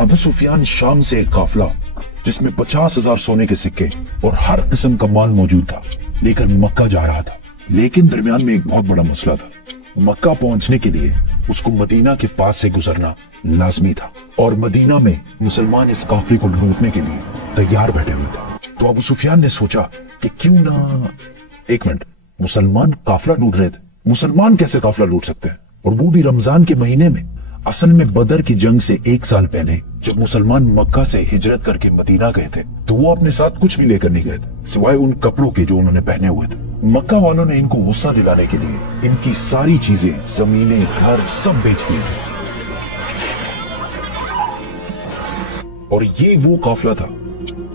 अबू सुफियान शाम से एक काफिला जिसमें 50,000 सोने के सिक्के और हर किस्म का माल मौजूद था लेकर मक्का जा रहा था। लेकिन दरमियान में एक बहुत बड़ा मसला था। मक्का पहुंचने के लिए उसको मदीना के पास से गुजरना लाजमी था और मदीना में मुसलमान इस काफिले को लूटने के लिए तैयार बैठे हुए थे। तो अबू सुफियान ने सोचा कि क्यों ना, एक मिनट, मुसलमान काफिला लूट रहे थे, मुसलमान कैसे काफिला लूट सकते हैं, और वो भी रमजान के महीने में। असल में बदर की जंग से 1 साल पहले जब मुसलमान मक्का से हिजरत करके मदीना गए थे तो वो अपने साथ कुछ भी लेकर नहीं गए थे सिवाय उन कपड़ों के जो उन्होंने पहने हुए थे। मक्का वालों ने इनको गुस्सा दिलाने के लिए इनकी सारी चीजें, जमीनें, घर सब बेच दिए और ये वो काफिला था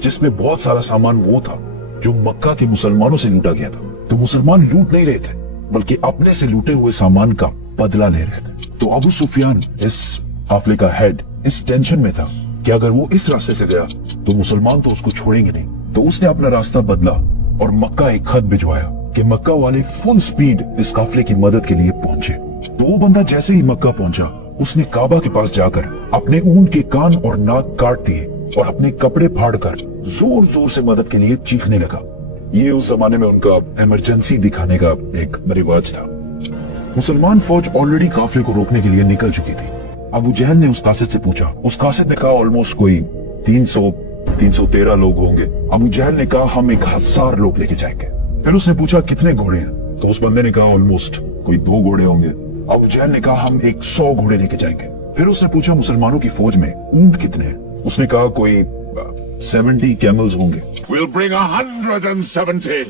जिसमें बहुत सारा सामान वो था जो मक्का के मुसलमानों से लूटा गया था। तो मुसलमान लूट नहीं रहे थे बल्कि अपने से लूटे हुए सामान का बदला ले रहे थे। तो अबू सुफियान, इस काफिले का हेड, इस टेंशन में था कि अगर वो इस रास्ते से गया तो मुसलमान तो उसको छोड़ेंगे नहीं। तो उसने अपना रास्ता बदला और मक्का एक खत भिजवाया कि मक्का वाले फुल स्पीड इस काफिले की मदद के लिए पहुंचे। तो वो बंदा जैसे ही मक्का पहुंचा उसने काबा के पास जाकर अपने ऊंट के कान और नाक काट दिए और अपने कपड़े फाड़कर जोर जोर से मदद के लिए चीखने लगा। ये उस जमाने में उनका इमरजेंसी दिखाने का एक रिवाज था। मुसलमान फौज ऑलरेडी काफिले को रोकने के लिए निकल चुकी थी। अबू जहल ने उस कासिद से पूछा। उस कासिद ने कहा ऑलमोस्ट कोई 313 लोग होंगे। अबू जहल ने कहा हम 1000 लोग लेके जाएंगे। फिर उसने पूछा कितने घोड़े हैं, तो उस बंदे ने कहा ऑलमोस्ट कोई 2 घोड़े होंगे। अबू जहल ने कहा हम 100 घोड़े लेके जाएंगे। फिर उसने पूछा मुसलमानों की फौज में ऊंट कितने हैं, उसने कहा कोई 70 कैमल्स होंगे। We'll bring 170.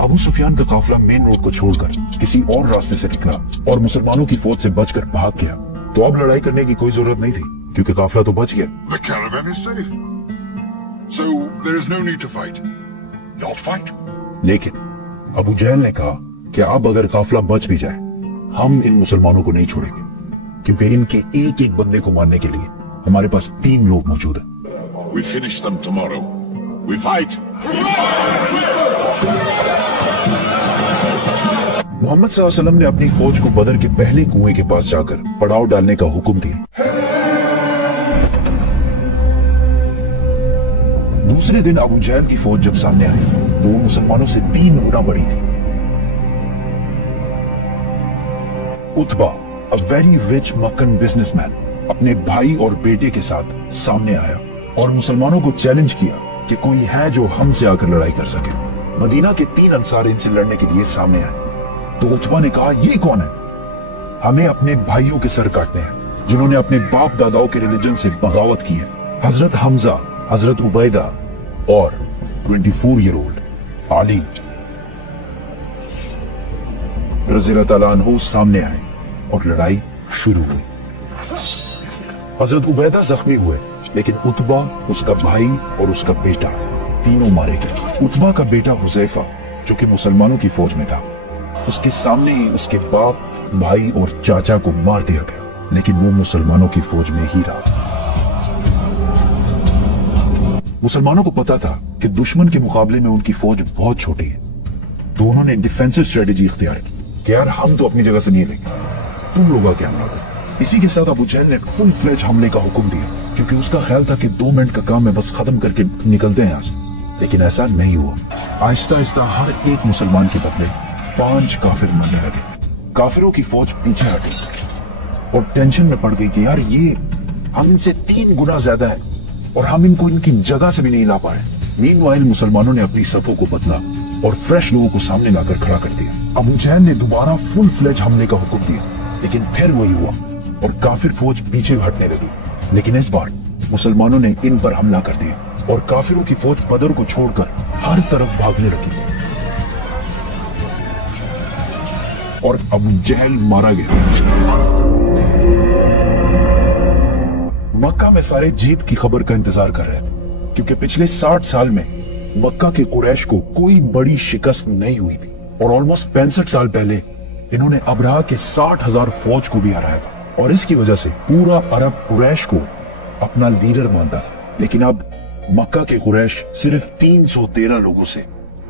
अबू सुफियान का काफिला मेन रोड को छोड़कर किसी और रास्ते से निकला और मुसलमानों की फौज से बचकर भाग गया। तो अब लड़ाई करने की कोई जरूरत नहीं थी क्योंकि काफिला तो बच गया। The caravan is safe. So there is no need to fight. Not fight. लेकिन अबू जहल ने कहा कि अब अगर काफिला बच भी जाए हम इन मुसलमानों को नहीं छोड़ेंगे क्योंकि इनके एक एक बंदे को मारने के लिए हमारे पास 3 लोग मौजूद हैं। We finish them tomorrow. We fight. Mohammad सल्लल्लाहु अलैहि वसल्लम ने अपनी फौज को बदर के पहले कुएं के पास जाकर पड़ाव डालने का हुक्म दिया। दूसरे दिन अबू जहल की फौज जब सामने आई तो वो मुसलमानों से 3 गुना बड़ी थी। Utba, a very rich मक्कन businessman, अपने भाई और बेटे के साथ सामने आया और मुसलमानों को चैलेंज किया कि कोई है जो हमसे आकर लड़ाई कर सके। मदीना के 3 अंसार इनसे लड़ने के लिए सामने आए। तो उतबा ने कहा ये कौन है? हमें अपने भाइयों के सर काटने हैं जिन्होंने अपने बाप दादाओं के रिलीजन से बगावत की है। हजरत हमजा, हजरत उबैदा और 24 ईयर ओल्ड अली रज़ियल्लाहु ताला अन्हु सामने आए और लड़ाई शुरू हुई। हजरत उबैदा जख्मी हुए लेकिन उतबा, उसका भाई और उसका बेटा तीनों मारे गए। उतबा का बेटा हुज़ैफा जो कि मुसलमानों की फौज में था, उसके सामने ही उसके बाप, भाई और चाचा को मार दिया गया लेकिन वो मुसलमानों की फौज में ही रहा। मुसलमानों को पता था कि दुश्मन के मुकाबले में उनकी फौज बहुत छोटी है तो उन्होंने डिफेंसिव स्ट्रेटेजी इख्तियार की कि यार हम तो अपनी जगह से नहीं लेंगे, तुम लोगों का क्या हमला करो। इसी के साथ अबू जहल ने फुल फ्लेज हमले का हुक्म दिया क्योंकि उसका ख्याल था कि 2 मिनट का काम है, बस खत्म करके निकलते हैं यहाँ से। लेकिन ऐसा नहीं हुआ। आहिस्ता आहिस्ता हर एक मुसलमान के बदले 5 काफिर मरने लगे। काफिरों की फौज पीछे हटी और टेंशन में पड़ गई कि यार ये हमसे 3 गुना ज्यादा है और हम इनको इनकी जगह से भी नहीं ला पाए। मीनवाइल मुसलमानों ने अपनी सफों को बदला और फ्रेश लोगों को सामने लाकर खड़ा कर दिया। अबू जहल ने दोबारा फुल फ्लेज हमले का हुक्म दिया लेकिन फिर वही हुआ और काफिर फौज पीछे हटने लगी। लेकिन इस बार मुसलमानों ने इन पर हमला कर दिया और काफिरों की फौज बदर को छोड़कर हर तरफ भागने लगी और अबू जहल मारा गया। मक्का में सारे जीत की खबर का इंतजार कर रहे थे क्योंकि पिछले 60 साल में मक्का के कुरैश को कोई बड़ी शिकस्त नहीं हुई थी और ऑलमोस्ट 65 साल पहले इन्होंने अबरहा के 60,000 फौज को भी हराया था और इसकी वजह से पूरा अरब कुरैश को अपना लीडर मानता था। लेकिन अब मक्का के कुरैश सिर्फ 313 लोगों से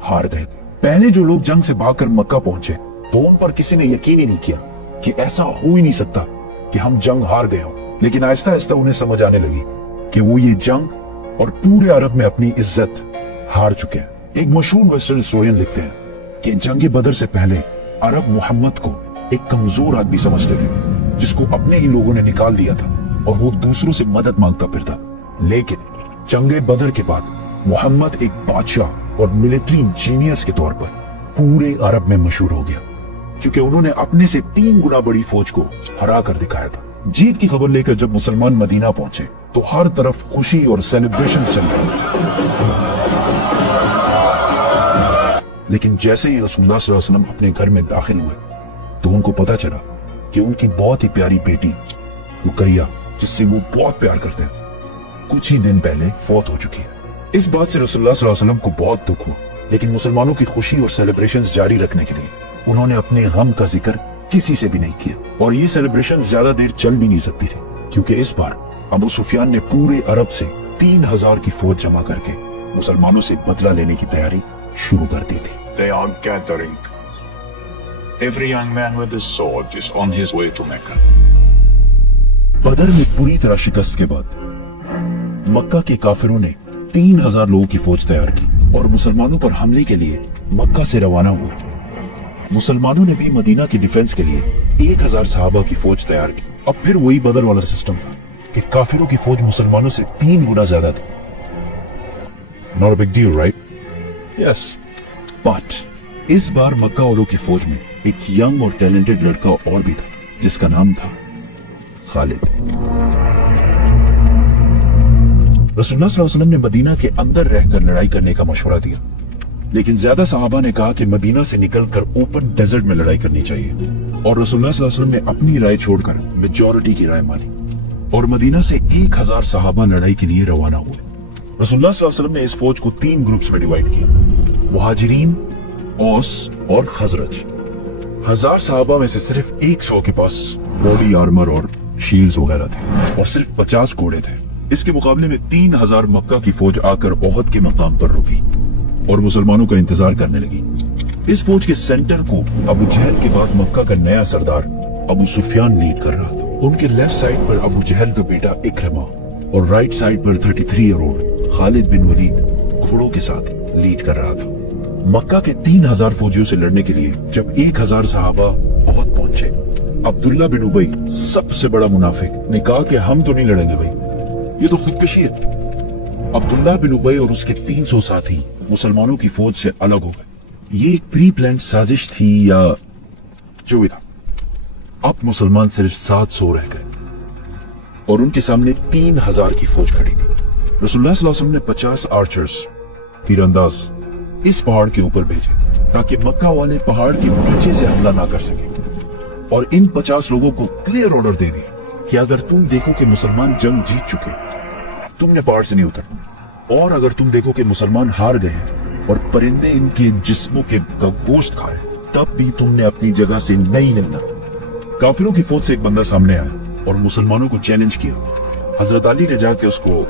हार गए थे। पहले जो लोग जंग से भागकर मक्का पहुंचे तो उन पर किसी ने यकीन ही नहीं किया कि ऐसा हो ही नहीं सकता कि हम जंग हार गए हों। लेकिन आहिस्ता आहिस्ता उन्हें समझ आने लगी कि वो ये जंग और पूरे अरब में अपनी इज्जत हार चुके हैं। एक मशहूर वेस्टर्न हिस्टोरियन लिखते हैं कि जंग बदर से पहले अरब मोहम्मद को एक कमजोर आदमी समझते थे, जिसको अपने ही लोगों ने निकाल लिया था और वो दूसरों से मदद मांगता फिरता। लेकिन जंग बदर के बाद मोहम्मद एक बादशाह और मिलिट्री इंजीनियर्स के तौर पर पूरे अरब में मशहूर हो गया, क्योंकि उन्होंने अपने से 3 गुना बड़ी फौज को हरा कर दिखाया था। जीत की खबर लेकर जब मुसलमान मदीना पहुंचे तो हर तरफ खुशी और सेलिब्रेशन चल रहे। लेकिन जैसे ही रसूलुल्लाह सल्लल्लाहु अलैहि वसल्लम अपने घर में दाखिल हुए तो उनको पता चला कि उनकी बहुत ही प्यारी बेटी रुकैया, जिससे वो बहुत प्यार करते हैं, कुछ ही दिन पहले फौत हो चुकी है। इस बात से रसूलुल्लाह सल्लल्लाहु अलैहि वसल्लम को बहुत दुख हुआ, लेकिन मुसलमानों की खुशी और सेलिब्रेशंस जारी रखने के लिए उन्होंने अपने गम का जिक्र किसी से भी नहीं किया। और ये सेलिब्रेशन ज्यादा देर चल भी नहीं सकती थी, क्योंकि इस बार अबू सुफियान ने पूरे अरब से 3000 की फौज जमा करके मुसलमानों से बदला लेने की तैयारी शुरू कर दी थी। They are gathering. Every young man with a sword is on his way to Mecca. बदर में पूरी तरह शिकस्त के बाद मक्का के काफिरों ने 3000 लोगों की फौज तैयार की और मुसलमानों पर हमले के लिए मक्का से रवाना हुए। मुसलमानों ने भी मदीना की डिफेंस के लिए 1000 सहाबा की फौज तैयार की। अब फिर वही बदर वाला सिस्टम था कि काफिरों की फौज मुसलमानों से 3 गुना ज्यादा थी। Not a big deal, right? Yes. But इस बार मक्का वालों की फौज में एक यंग और टैलेंटेड लड़का और भी था, जिसका नाम था खालिद। रसूलुल्लाह सल्लल्लाहु अलैहि वसल्लम ने मदीना के अंदर रहकर लड़ाई करने का मशवरा दिया, लेकिन ज्यादा सहाबा ने कहा कि मदीना से निकलकर ओपन डेजर्ट में लड़ाई करनी चाहिए। और रसूलुल्लाह सल्लल्लाहु अलैहि वसल्लम ने अपनी राय छोड़कर मेजॉरिटी की राय मानी और मदीना से 1000 सहाबा लड़ाई के लिए रवाना हुए। रसूलुल्लाह सल्लल्लाहु अलैहि वसल्लम ने इस फौज को 3 ग्रुप्स में डिवाइड किया, मुहाजिरीन, औस और खजरज। 1000 सहाबा में से सिर्फ 100 के पास बॉडी आर्मर और शील्ड्स वगैरह थे और सिर्फ 50 घोड़े थे। इसके मुकाबले में 3000 मक्का की फौज आकर ओहद के मकाम पर रुकी और मुसलमानों का इंतजार करने लगी। इस फौज के सेंटर को अबू जहल के बाद मक्का का नया सरदार अबू सुफियान लीड कर रहा था। उनके लेफ्ट साइड पर अबू जहल का बेटा इकरमा और राइट साइड पर 33 year old Khalid bin Waleed घोड़ों के साथ लीड कर रहा था। मक्का के 3000 फौजियों से लड़ने के लिए जब 1000 सहाबा ओहद पहुंचे, अब्दुल्ला बिन उबई, सबसे बड़ा मुनाफिक, ने कहा कि हम तो नहीं लड़ेंगे भाई, ये तो खुदकशी है। अब्दुल्ला बिन उबई और उसके 300 साथी मुसलमानों की फौज से अलग हो गए। ये एक प्री प्लान साजिश थी या जो भी था। अब मुसलमान सिर्फ 700 रह गए और उनके सामने 3000 की फौज खड़ी थी। रसूलुल्लाह सल्लल्लाहु अलैहि वसल्लम ने 50 आर्चर्स, तीरंदाज, इस पहाड़ के ऊपर भेजे ताकि मक्का वाले पहाड़ के नीचे से हमला ना कर सके। और इन 50 लोगों को क्लियर ऑर्डर दे दिया कि अगर तुम देखो कि मुसलमान जंग जीत चुके, तुमने पहाड़ से नहीं उतरना, और अगर तुम देखो कि मुसलमान हार गए और परिंदे इनके जिस्मों के गोश्त खा रहे, तब भी तुमने अपनी जगह से नहीं हिलना। काफिरों की फौज से एक बंदा सामने आया और मुसलमानों को चैलेंज किया। हजरत अली ने जाके उसको,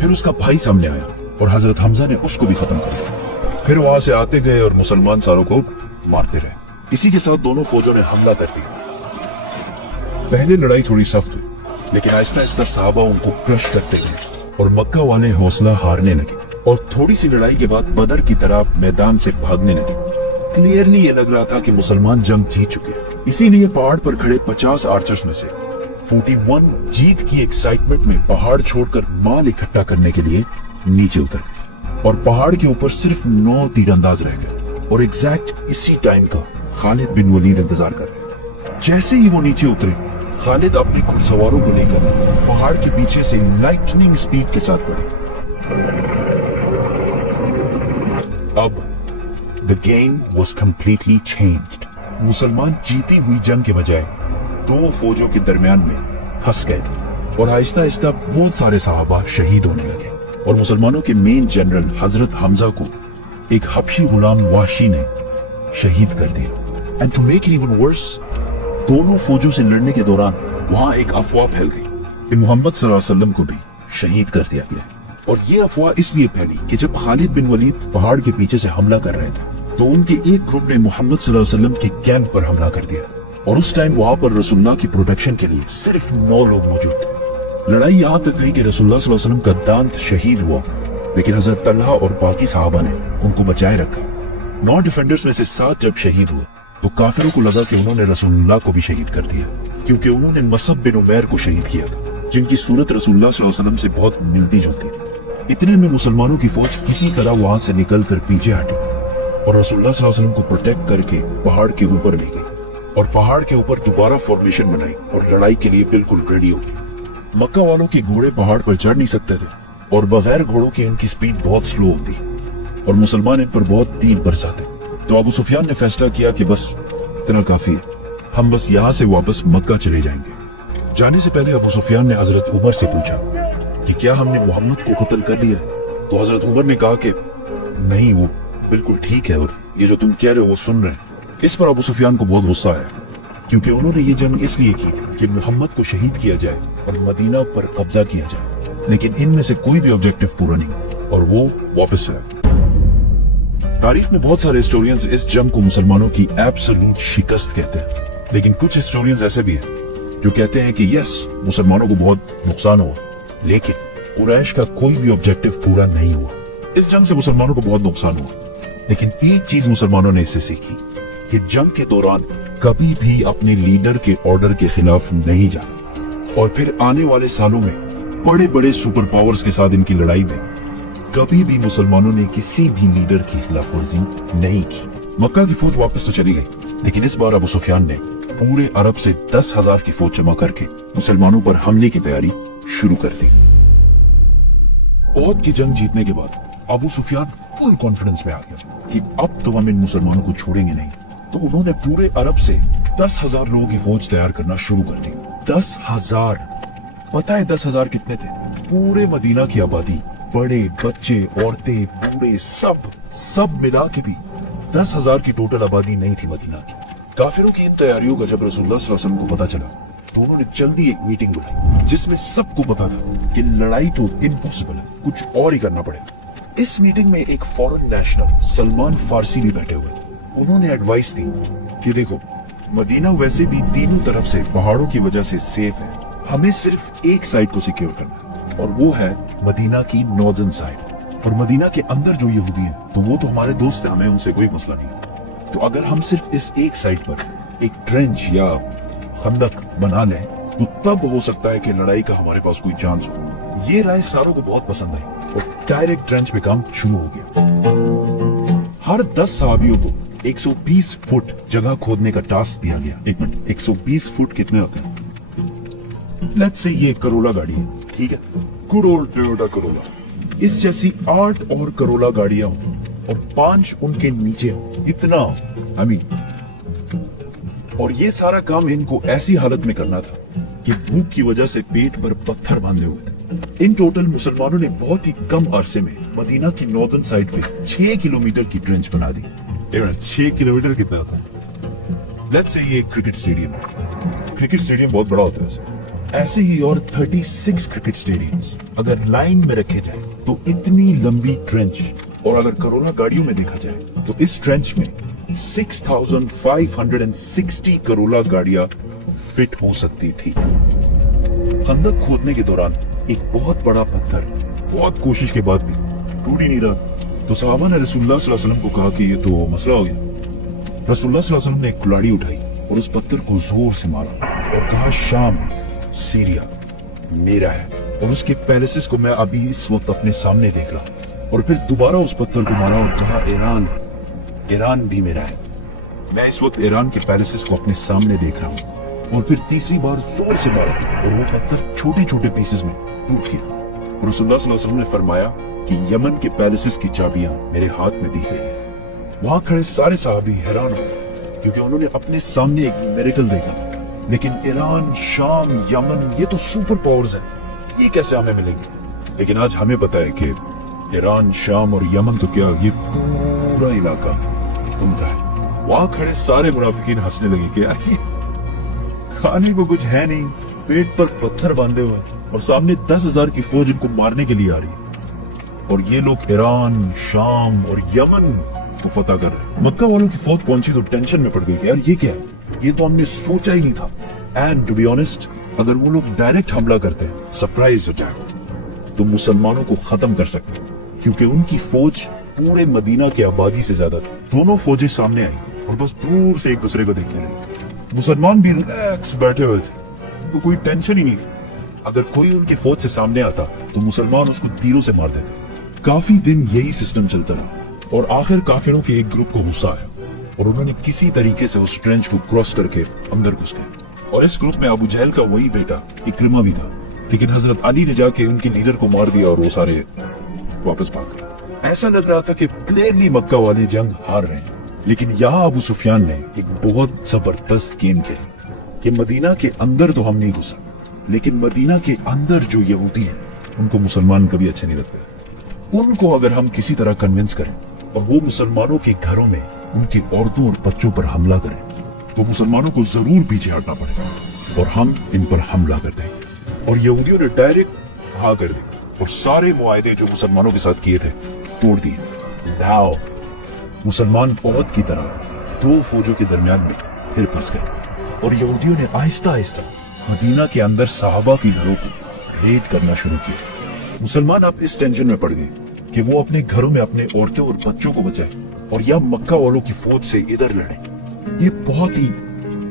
फिर उसका भाई सामने आया और हजरत हमजा ने उसको भी खत्म कर दिया। फिर वहां से आते गए और मुसलमान सारों को मारते रहे। इसी के साथ दोनों फौजों ने हमला कर दिया। पहले लड़ाई थोड़ी सख्त हुई, लेकिन आहिस्ता आहिस्ता सहाबा उनको क्रश करते गए और मक्का वाले हौसला हारने लगे और थोड़ी सी लड़ाई के बाद बदर की तरफ मैदान से भागने लगे। क्लियरली ये लग रहा था कि मुसलमान जंग जीत चुके हैं। इसीलिए पहाड़ पर खड़े 50 आर्चर्स में से 41 जीत की एक्साइटमेंट में पहाड़ छोड़कर माल इकट्ठा करने के लिए नीचे उतरे और पहाड़ के ऊपर सिर्फ 9 तीरंदाज रह गए। और एग्जैक्ट इसी टाइम का खालिद बिन वलीद इंतजार कर रहे। जैसे ही वो नीचे उतरे, खालिद अपने घुड़सवारों को लेकर पहाड़ के पीछे से लाइटनिंग स्पीड के साथ बढ़े। अब the game was completely changed. मुसलमान जीती हुई जंग के बजाय 2 फौजों के दरमियान में फंस गए और आहिस्ता आहिस्ता बहुत सारे सहाबा शहीद होने लगे और मुसलमानों के मेन जनरल हजरत हमजा को एक हबशी गुलाम वाशी ने शहीद कर दिया। And to make it even worse, दोनों फौजों से लड़ने के दौरान वहां एक अफवाह फैल गई कि मोहम्मद सल्लल्लाहु अलैहि वसल्लम को भी शहीद कर दिया गया। और ये अफवाह इसलिए फैली कि जब खालिद बिन वलीद पहाड़ के पीछे से हमला कर रहे थे तो उनके एक ग्रुप ने मोहम्मद सल्लल्लाहु अलैहि वसल्लम के कैंप पर हमला कर दिया और उस टाइम वहां पर रसूलुल्लाह की प्रोटेक्शन के लिए सिर्फ 9 लोग मौजूद थे। लड़ाई यहां तक गई कि रसूलुल्लाह सल्लल्लाहु अलैहि वसल्लम का दांत शहीद हुआ, लेकिन हजरत तलहा और बाकी सहाबा ने उनको बचाए रखा। 9 डिफेंडर्स में से 7 जब शहीद हुए तो काफिरों को लगा कि उन्होंने रसूलुल्लाह को भी शहीद कर दिया, क्योंकि उन्होंने मसअब बिन उमैर को शहीद किया था, जिनकी सूरत रसूलुल्लाह सल्लल्लाहु अलैहि वसल्लम से बहुत मिलती जुलती थी। इतने में मुसलमानों की फौज किसी तरह वहां से निकलकर पीछे हटी और रसूलुल्लाह सल्लल्लाहु अलैहि वसल्लम को प्रोटेक्ट करके पहाड़ के ऊपर ले गई और पहाड़ के ऊपर दोबारा फॉर्मेशन बनाई और लड़ाई के लिए बिल्कुल रेडी हो गई। मक्का वालों के घोड़े पहाड़ पर चढ़ नहीं सकते थे और बगैर घोड़ों के इनकी स्पीड बहुत स्लो होती और मुसलमान इन पर बहुत तीर बरसाते। तो अबू सुफियान ने फैसला किया कि बस इतना काफी है, हम बस यहाँ से वापस मक्का चले जाएंगे। जाने से पहले अबू सुफियान ने हजरत उमर से पूछा कि क्या हमने मोहम्मद को कत्ल कर लिया? तो हजरत उमर ने कहा कि नहीं, वो बिल्कुल ठीक है और ये जो तुम कह रहे हो वो सुन रहे हैं। इस पर अबू सुफियान को बहुत गुस्सा आया, क्योंकि उन्होंने ये जंग इसलिए की थी कि मोहम्मद को शहीद किया जाए और मदीना पर कब्जा किया जाए, लेकिन इनमें से कोई भी ऑब्जेक्टिव पूरा नहीं और वो वापस आया। तारीख में बहुत सारे हिस्टोरियंस इस जंग को मुसलमानों की एब्सोल्यूट शिकस्त कहते हैं, लेकिन कुछ हिस्टोरियंस ऐसे भी हैं जो कहते हैं कि यस, मुसलमानों को बहुत नुकसान हुआ, लेकिन कुरैश का कोई भी ऑब्जेक्टिव पूरा नहीं हुआ। इस जंग से मुसलमानों को बहुत नुकसान हुआ, लेकिन एक चीज मुसलमानों ने इससे सीखी कि जंग के दौरान कभी भी अपने लीडर के ऑर्डर के खिलाफ नहीं जाना। और फिर आने वाले सालों में बड़े बड़े सुपर पावर्स के साथ इनकी लड़ाई में कभी भी मुसलमानों ने किसी भी लीडर की खिलाफ वर्जी नहीं की। मक्का की फौज वापस तो चली गई, लेकिन इस बार अबू सुफियान ने पूरे अरब से 10,000 की फौज जमा करके मुसलमानों पर हमले की तैयारी शुरू कर दी। ओहद की जंग जीतने के बाद अबू सुफियान फुल कॉन्फिडेंस में आ गया कि अब तो हम इन मुसलमानों को छोड़ेंगे नहीं। तो उन्होंने पूरे अरब से 10,000 लोगों की फौज तैयार करना शुरू कर दी। 10,000। पता है 10,000 कितने थे? पूरे मदीना की आबादी, बड़े बच्चे, औरतें, बूढ़े, सब मिला के भी 10,000 की टोटल आबादी नहीं थी मदीना की। काफिरों की इन तैयारियों का जब रसूलुल्लाह सल्लल्लाहु अलैहि वसल्लम को पता चला तो उन्होंने जल्दी एक मीटिंग बुलाई, जिसमें सबको पता था कि लड़ाई तो इम्पॉसिबल है, कुछ और ही करना पड़ेगा। इस मीटिंग में एक फॉरेन नेशनल सलमान फारसी भी बैठे हुए थे। उन्होंने एडवाइस दी कि देखो, मदीना वैसे भी तीनों तरफ से पहाड़ों की वजह से सेफ है, हमें सिर्फ एक साइड को सिक्योर करना है और वो है मदीना की नॉर्दर्न साइड। और मदीना के अंदर जो यहूदी हैं तो वो तो हमारे दोस्त हैं, हमें उनसे कोई मसला नहीं। तो अगर हम सिर्फ इस एक साइड पर एक ट्रेंच या खंदक बना लें तो तब हो सकता है कि लड़ाई का हमारे पास कोई चांस हो। ये राय सारों को बहुत पसंद आई और डायरेक्ट ट्रेंच पे काम शुरू हो गया। हर 10 सहाबियों को 120 फुट जगह खोदने का टास्क दिया गया। एक मिनट, 120 फुट कितने होते हैं? लेट्स से ये करोला गाड़ी है, ठीक है, गुड ओल्ड टोयोटा करोला। इस जैसी 8 और करोला गाड़ियां हों और 5 उनके नीचे हो, इतना आई मीन। और ये सारा काम इनको ऐसी हालत में करना था कि भूख की वजह से पेट पर पत्थर बांधे हुए थे। इन टोटल मुसलमानों ने बहुत ही कम अरसे में मदीना की नॉर्दर्न साइड पे 6 किलोमीटर की ट्रेंच बना दी। 6 किलोमीटर कितना होता है? लेट्स से ये एक क्रिकेट स्टेडियम है। क्रिकेट स्टेडियम बहुत बड़ा होता है ऐसे ही और 36 क्रिकेट स्टेडियम्स अगर लाइन में रखे जाए तो इतनी लंबी ट्रेंच, और अगर करोला गाड़ियों में देखा जाए तो इस ट्रेंच में 6,560 करोला गाड़ियां फिट हो सकती थी। खंदक खोदने के दौरान एक बहुत बड़ा पत्थर बहुत कोशिश के बाद भी टूट ही नहीं रहा। तो सहाबा ने रसूलुल्लाह सल्लल्लाहु अलैहि वसल्लम को कहा कि ये तो मसला हो गया। रसूलुल्लाह सल्लल्लाहु अलैहि वसल्लम ने एक कुल्हाड़ी उठाई और उस पत्थर को जोर से मारा और कहा, शाम, सीरिया मेरा है और उसके पैलेसेस को मैं अभी इस वक्त अपने सामने देख रहा हूं। और फिर दोबारा उस पत्थर को मारा और कहा, ईरान भी मेरा है, मैं इस वक्त ईरान के पैलेसेस को अपने सामने देख रहा हूं। और फिर तीसरी बार जोर से मारा और वो पत्थर छोटे छोटे पीसेस में टूट गया। और रसूलुल्लाह सल्लल्लाहु अलैहि वसल्लम ने फरमाया कि यमन के पैलेसेस की चाबियां मेरे हाथ में दी गई है। वहां खड़े सारे सहाबी हैरान हो गए क्योंकि उन्होंने अपने सामने एक मिरेकल देखा। लेकिन ईरान, शाम, यमन, ये तो सुपर पावर्स हैं, ये कैसे हमें मिलेंगे? लेकिन आज हमें पता है कि ईरान, शाम और यमन तो क्या, ये पूरा इलाका उनका है। वहां खड़े सारे मुनाफिकीन हंसने लगे कि यार ये खाने को कुछ है नहीं, पेट पर पत्थर बांधे हुए और सामने 10,000 की फौज इनको मारने के लिए आ रही है और ये लोग ईरान, शाम और यमन को फतह कर रहे हैं। मक्का वालों की फौज पहुंची तो टेंशन में पड़ गई कि यार ये क्या है? ये तो हमने सोचा ही नहीं था। एंड टू बी ऑनेस्ट, अगर वो लोग डायरेक्ट हमला करते हैं, सरप्राइज अटैक, तो मुसलमानों को खत्म कर सकते, क्योंकि उनकी फौज पूरे मदीना की आबादी से ज्यादा थी। दोनों फौजें सामने आई और बस दूर से एक दूसरे को देखने लगी। मुसलमान भी रिलैक्स बैठे हुए थे, उनको कोई टेंशन ही नहीं थी। अगर कोई उनके फौज से सामने आता तो मुसलमान उसको तीरों से मार देते। काफी दिन यही सिस्टम चलता रहा और आखिर काफिरों के एक ग्रुप को गुस्सा आया और उन्होंने किसी तरीके से उस ट्रेंच को क्रॉस करके अंदर घुस गए। और इस ग्रुप में अबू जहल का वही बेटा इक्रिमा भी था, लेकिन हजरत अली ने जाके उनके लीडर को मार दिया और वो सारे वापस भाग गए। ऐसा लग रहा था कि क्लियरली मक्का वाले जंग हार रहे हैं, लेकिन यहाँ अबू सुफियान ने एक बहुत जबरदस्त गेम खेली कि मदीना के अंदर तो हम नहीं घुसा, लेकिन मदीना के अंदर जो यहूदी है उनको मुसलमान कभी अच्छे नहीं लगते। उनको अगर हम किसी तरह कन्विंस करें और वो मुसलमानों के घरों में उनकी औरतों और बच्चों पर हमला करें, तो मुसलमानों को जरूर पीछे हटना पड़ेगा और हम इन पर हमला कर देंगे। और यहूदियों ने डायरेक्ट हाँ कर दी और सारे मुआहदे जो मुसलमानों के साथ किए थे तोड़ दिए। नाउ मुसलमान फौज की तरह दो फौजों के दरमियान में फिर फंस गए और यहूदियों ने आहिस्ता आहिस्ता मदीना के अंदर सहाबा के घरों को रेड करना शुरू किया। मुसलमान अब इस टेंशन में पड़ गए कि वो अपने घरों में अपने औरतों और बच्चों को बचाए और या मक्का वालों की फौज से इधर लड़े। ये बहुत ही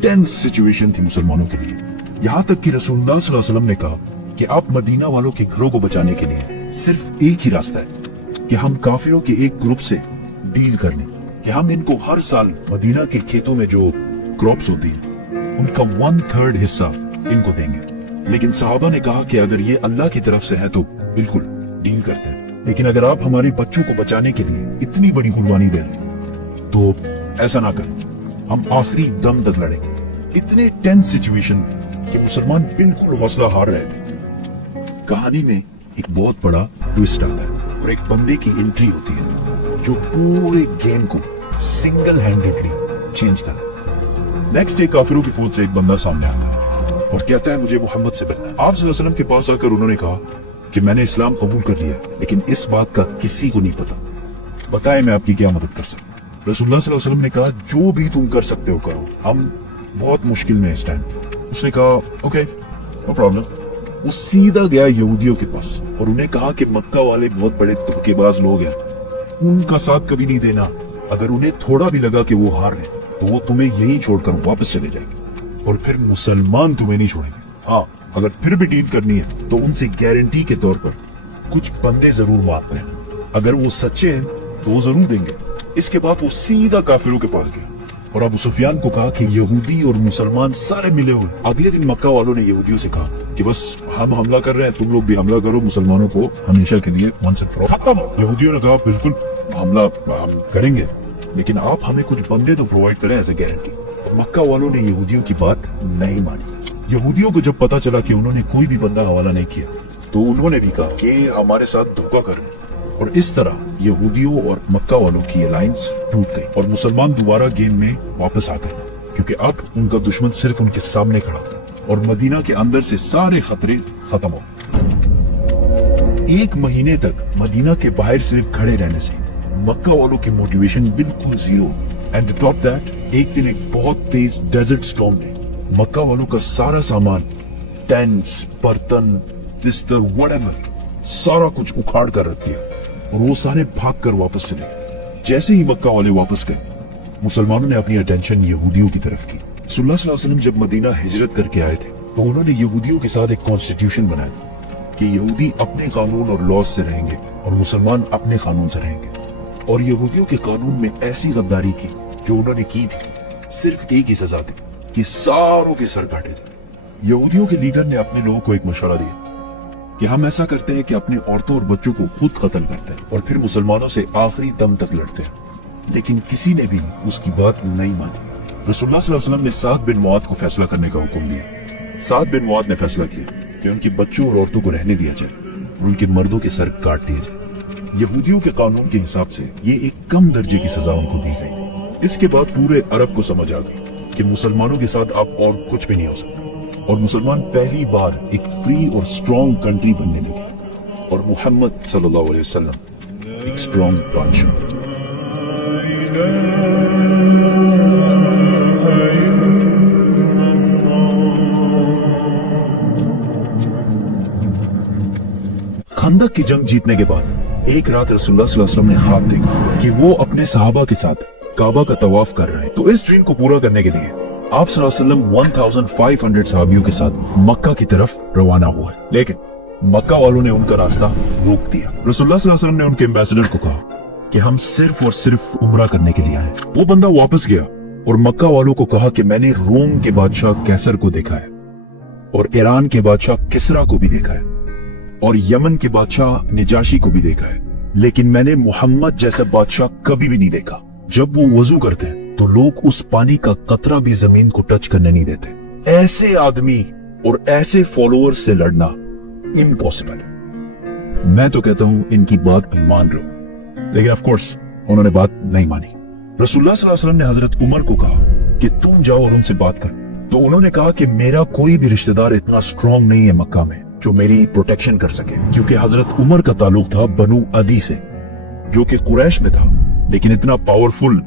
टेंस सिचुएशन थी मुसलमानों के लिए, यहाँ तक कि रसूलुल्लाह सल्लल्लाहु अलैहि वसल्लम ने कहा कि आप मदीना वालों के घरों को बचाने के लिए सिर्फ एक ही रास्ता है कि हम काफिरों के एक ग्रुप से डील कर लें, कि हम इनको हर साल मदीना के खेतों में जो क्रॉप्स होती है उनका 1/3 हिस्सा इनको देंगे। लेकिन सहाबा ने कहा कि अगर ये अल्लाह की तरफ से है तो बिल्कुल डील करते हैं, लेकिन अगर आप हमारे बच्चों को बचाने के लिए इतनी बड़ी कुर्बानी दे रहे तो ऐसा ना करें, हम आखिरी दम तक लड़ेंगे। इतने टेंस सिचुएशन कि मुसलमान बिल्कुल हौसला हार रहे थे। कहानी में एक बहुत बड़ा ट्विस्ट आता है और एक बंदे की एंट्री होती है जो पूरे गेम को सिंगल हैंडेडली चेंज कर। नेक्स्ट डे काफिरों की फौज से एक बंदा सामने आता है और कहता है मुझे मोहम्मद से मिलना है। आप सल्लल्लाहु अलैहि वसल्लम के पास आकर उन्होंने कहा कि मैंने इस्लाम कबूल कर लिया, लेकिन इस बात का किसी को नहीं पता, बताएं मैं आपकी क्या मदद कर सकता हूं। रसूलुल्लाह सल्लल्लाहु अलैहि वसल्लम ने कहा जो भी तुम कर सकते हो करो, हम बहुत मुश्किल में इस टाइम। उसने कहा ओके नो प्रॉब्लम। वो सीधा गया यहूदियों के पास और उन्हें कहा कि मक्का वाले बहुत बड़े धोखेबाज लोग हैं, उनका साथ कभी नहीं देना। अगर उन्हें थोड़ा भी लगा कि वो हार गए तो वो तुम्हें यहीं छोड़कर वापस चले जाएंगे और फिर मुसलमान तुम्हें नहीं छोड़ेंगे। हाँ, अगर फिर भी डील करनी है तो उनसे गारंटी के तौर पर कुछ बंदे जरूर मार लें, अगर वो सच्चे हैं तो वो जरूर देंगे। इसके बाद वो सीधा काफिरों के पास गया और अबू सुफियान को कहा कि यहूदी और मुसलमान सारे मिले हुए। अगले दिन मक्का वालों ने यहूदियों से कहा कि बस हम हमला कर रहे हैं, तुम लोग भी हमला करो, मुसलमानों को हमेशा के लिए वंस एंड फॉर ऑल खत्म। यहूदियों ने कहा बिल्कुल हमला हम करेंगे, लेकिन आप हमें कुछ बंदे तो प्रोवाइड करें एज ए गारंटी। मक्का वालों ने यहूदियों की बात नहीं मानी। यहूदियों को जब पता चला कि उन्होंने कोई भी बंदा हवाला नहीं किया तो उन्होंने भी कहा कि हमारे साथ धोखा कर रहे हैं। और इस तरह यहूदियों और मक्का वालों की अलायंस टूट गई और मुसलमान दोबारा गेम में वापस आ गए, क्योंकि अब उनका दुश्मन सिर्फ उनके सामने खड़ा था और मदीना के अंदर से सारे खतरे खत्म हो गए। 1 महीने तक मदीना के बाहर सिर्फ खड़े रहने से मक्का वालों की मोटिवेशन बिल्कुल जीरो। एंड टॉप दैट, एक दिन एक बहुत तेज डेजर्ट स्टॉर्म ने मक्का वालों का सारा सामान, टेंट्स, बर्तन, बिस्तर, व्हाटएवर, सारा कुछ उखाड़ कर रख दिया और वो सारे भागकर वापस चले गए। जैसे ही मक्का वाले वापस गए, मुसलमानों ने अपनी अटेंशन यहूदियों की तरफ की। रसूलुल्लाह सल्लल्लाहु अलैहि वसल्लम जब मदीना हिजरत करके आए थे तो उन्होंने यहूदियों के साथ एक कॉन्स्टिट्यूशन बनाया कि यहूदी अपने कानून और लॉज से रहेंगे और मुसलमान अपने कानून से रहेंगे। और यहूदियों के कानून में ऐसी गद्दारी की जो उन्होंने की थी, सिर्फ एक ही सजा थी कि सारों के सर काटे थे। यहूदियों के लीडर ने अपने लोगों को एक मशवरा दिया कि हम ऐसा करते हैं कि अपने औरतों और बच्चों को खुद कत्ल करते हैं और फिर मुसलमानों से आखिरी दम तक लड़ते हैं। लेकिन किसी ने भी उसकी बात नहीं मानी। रसूलुल्लाह सल्लल्लाहु अलैहि वसल्लम ने साद बिन मुआद को फैसला करने का हुक्म दिया। साद बिन मुआद ने फैसला किया कि उनके बच्चों और औरतों को रहने दिया जाए और उनके मर्दों के सर काट दिए जाए। यहूदियों के कानून के हिसाब से ये एक कम दर्जे की सजा उनको दी गई। इसके बाद पूरे अरब को समझ आ गई कि मुसलमानों के साथ अब और कुछ भी नहीं हो सकता और मुसलमान पहली बार एक फ्री और स्ट्रॉन्ग कंट्री बनने लगे और मुहम्मद सल्लल्लाहु अलैहि वसल्लम एक स्ट्रॉन्ग बादशाह। खंदक की जंग जीतने के बाद एक रात रसूलुल्लाह सल्लल्लाहु अलैहि वसल्लम ने ख्वाब देखा कि वो अपने सहाबा के साथ काबा का तवाफ कर रहे हैं। तो इस ड्रीम को पूरा करने के लिए आप सल्लल्लाहु अलैहि वसल्लम 1500 सहाबियों के साथ मक्का की तरफ रवाना हुए, लेकिन मक्का वालों ने उनका रास्ता रोक दिया। रसूलुल्लाह सल्लल्लाहु अलैहि वसल्लम ने उनके एम्बेसडर को कहा कि हम सिर्फ और सिर्फ उम्रा करने के लिए आए। वो बंदा वापस गया और मक्का वालों को कहा कि मैंने रोम के बादशाह कैसर को देखा है और ईरान के बादशाह किसरा को भी देखा है और यमन के बादशाह निजाशी को भी देखा है, लेकिन मैंने मोहम्मद जैसा बादशाह कभी भी नहीं देखा। जब वो वजू करते हैं तो लोग उस पानी का कतरा भी जमीन को टच करने नहीं देते। ऐसे आदमी और ऐसे फॉलोअर्स से लड़ना इम्पॉसिबल। मैं तो कहता हूं इनकी बात मान लो, लेकिन ऑफ कोर्स उन्होंने बात नहीं मानी। रसूलुल्लाह सल्लल्लाहु अलैहि वसल्लम ने हजरत उमर को कहा कि तुम जाओ और उनसे बात कर। तो उन्होंने कहा कि मेरा कोई भी रिश्तेदार इतना स्ट्रांग नहीं है मक्का में जो मेरी प्रोटेक्शन कर सके, क्योंकि हजरत उमर का ताल्लुक था बनु अदी से जो कि कुरैश में था, लेकिन इतना पावरफुल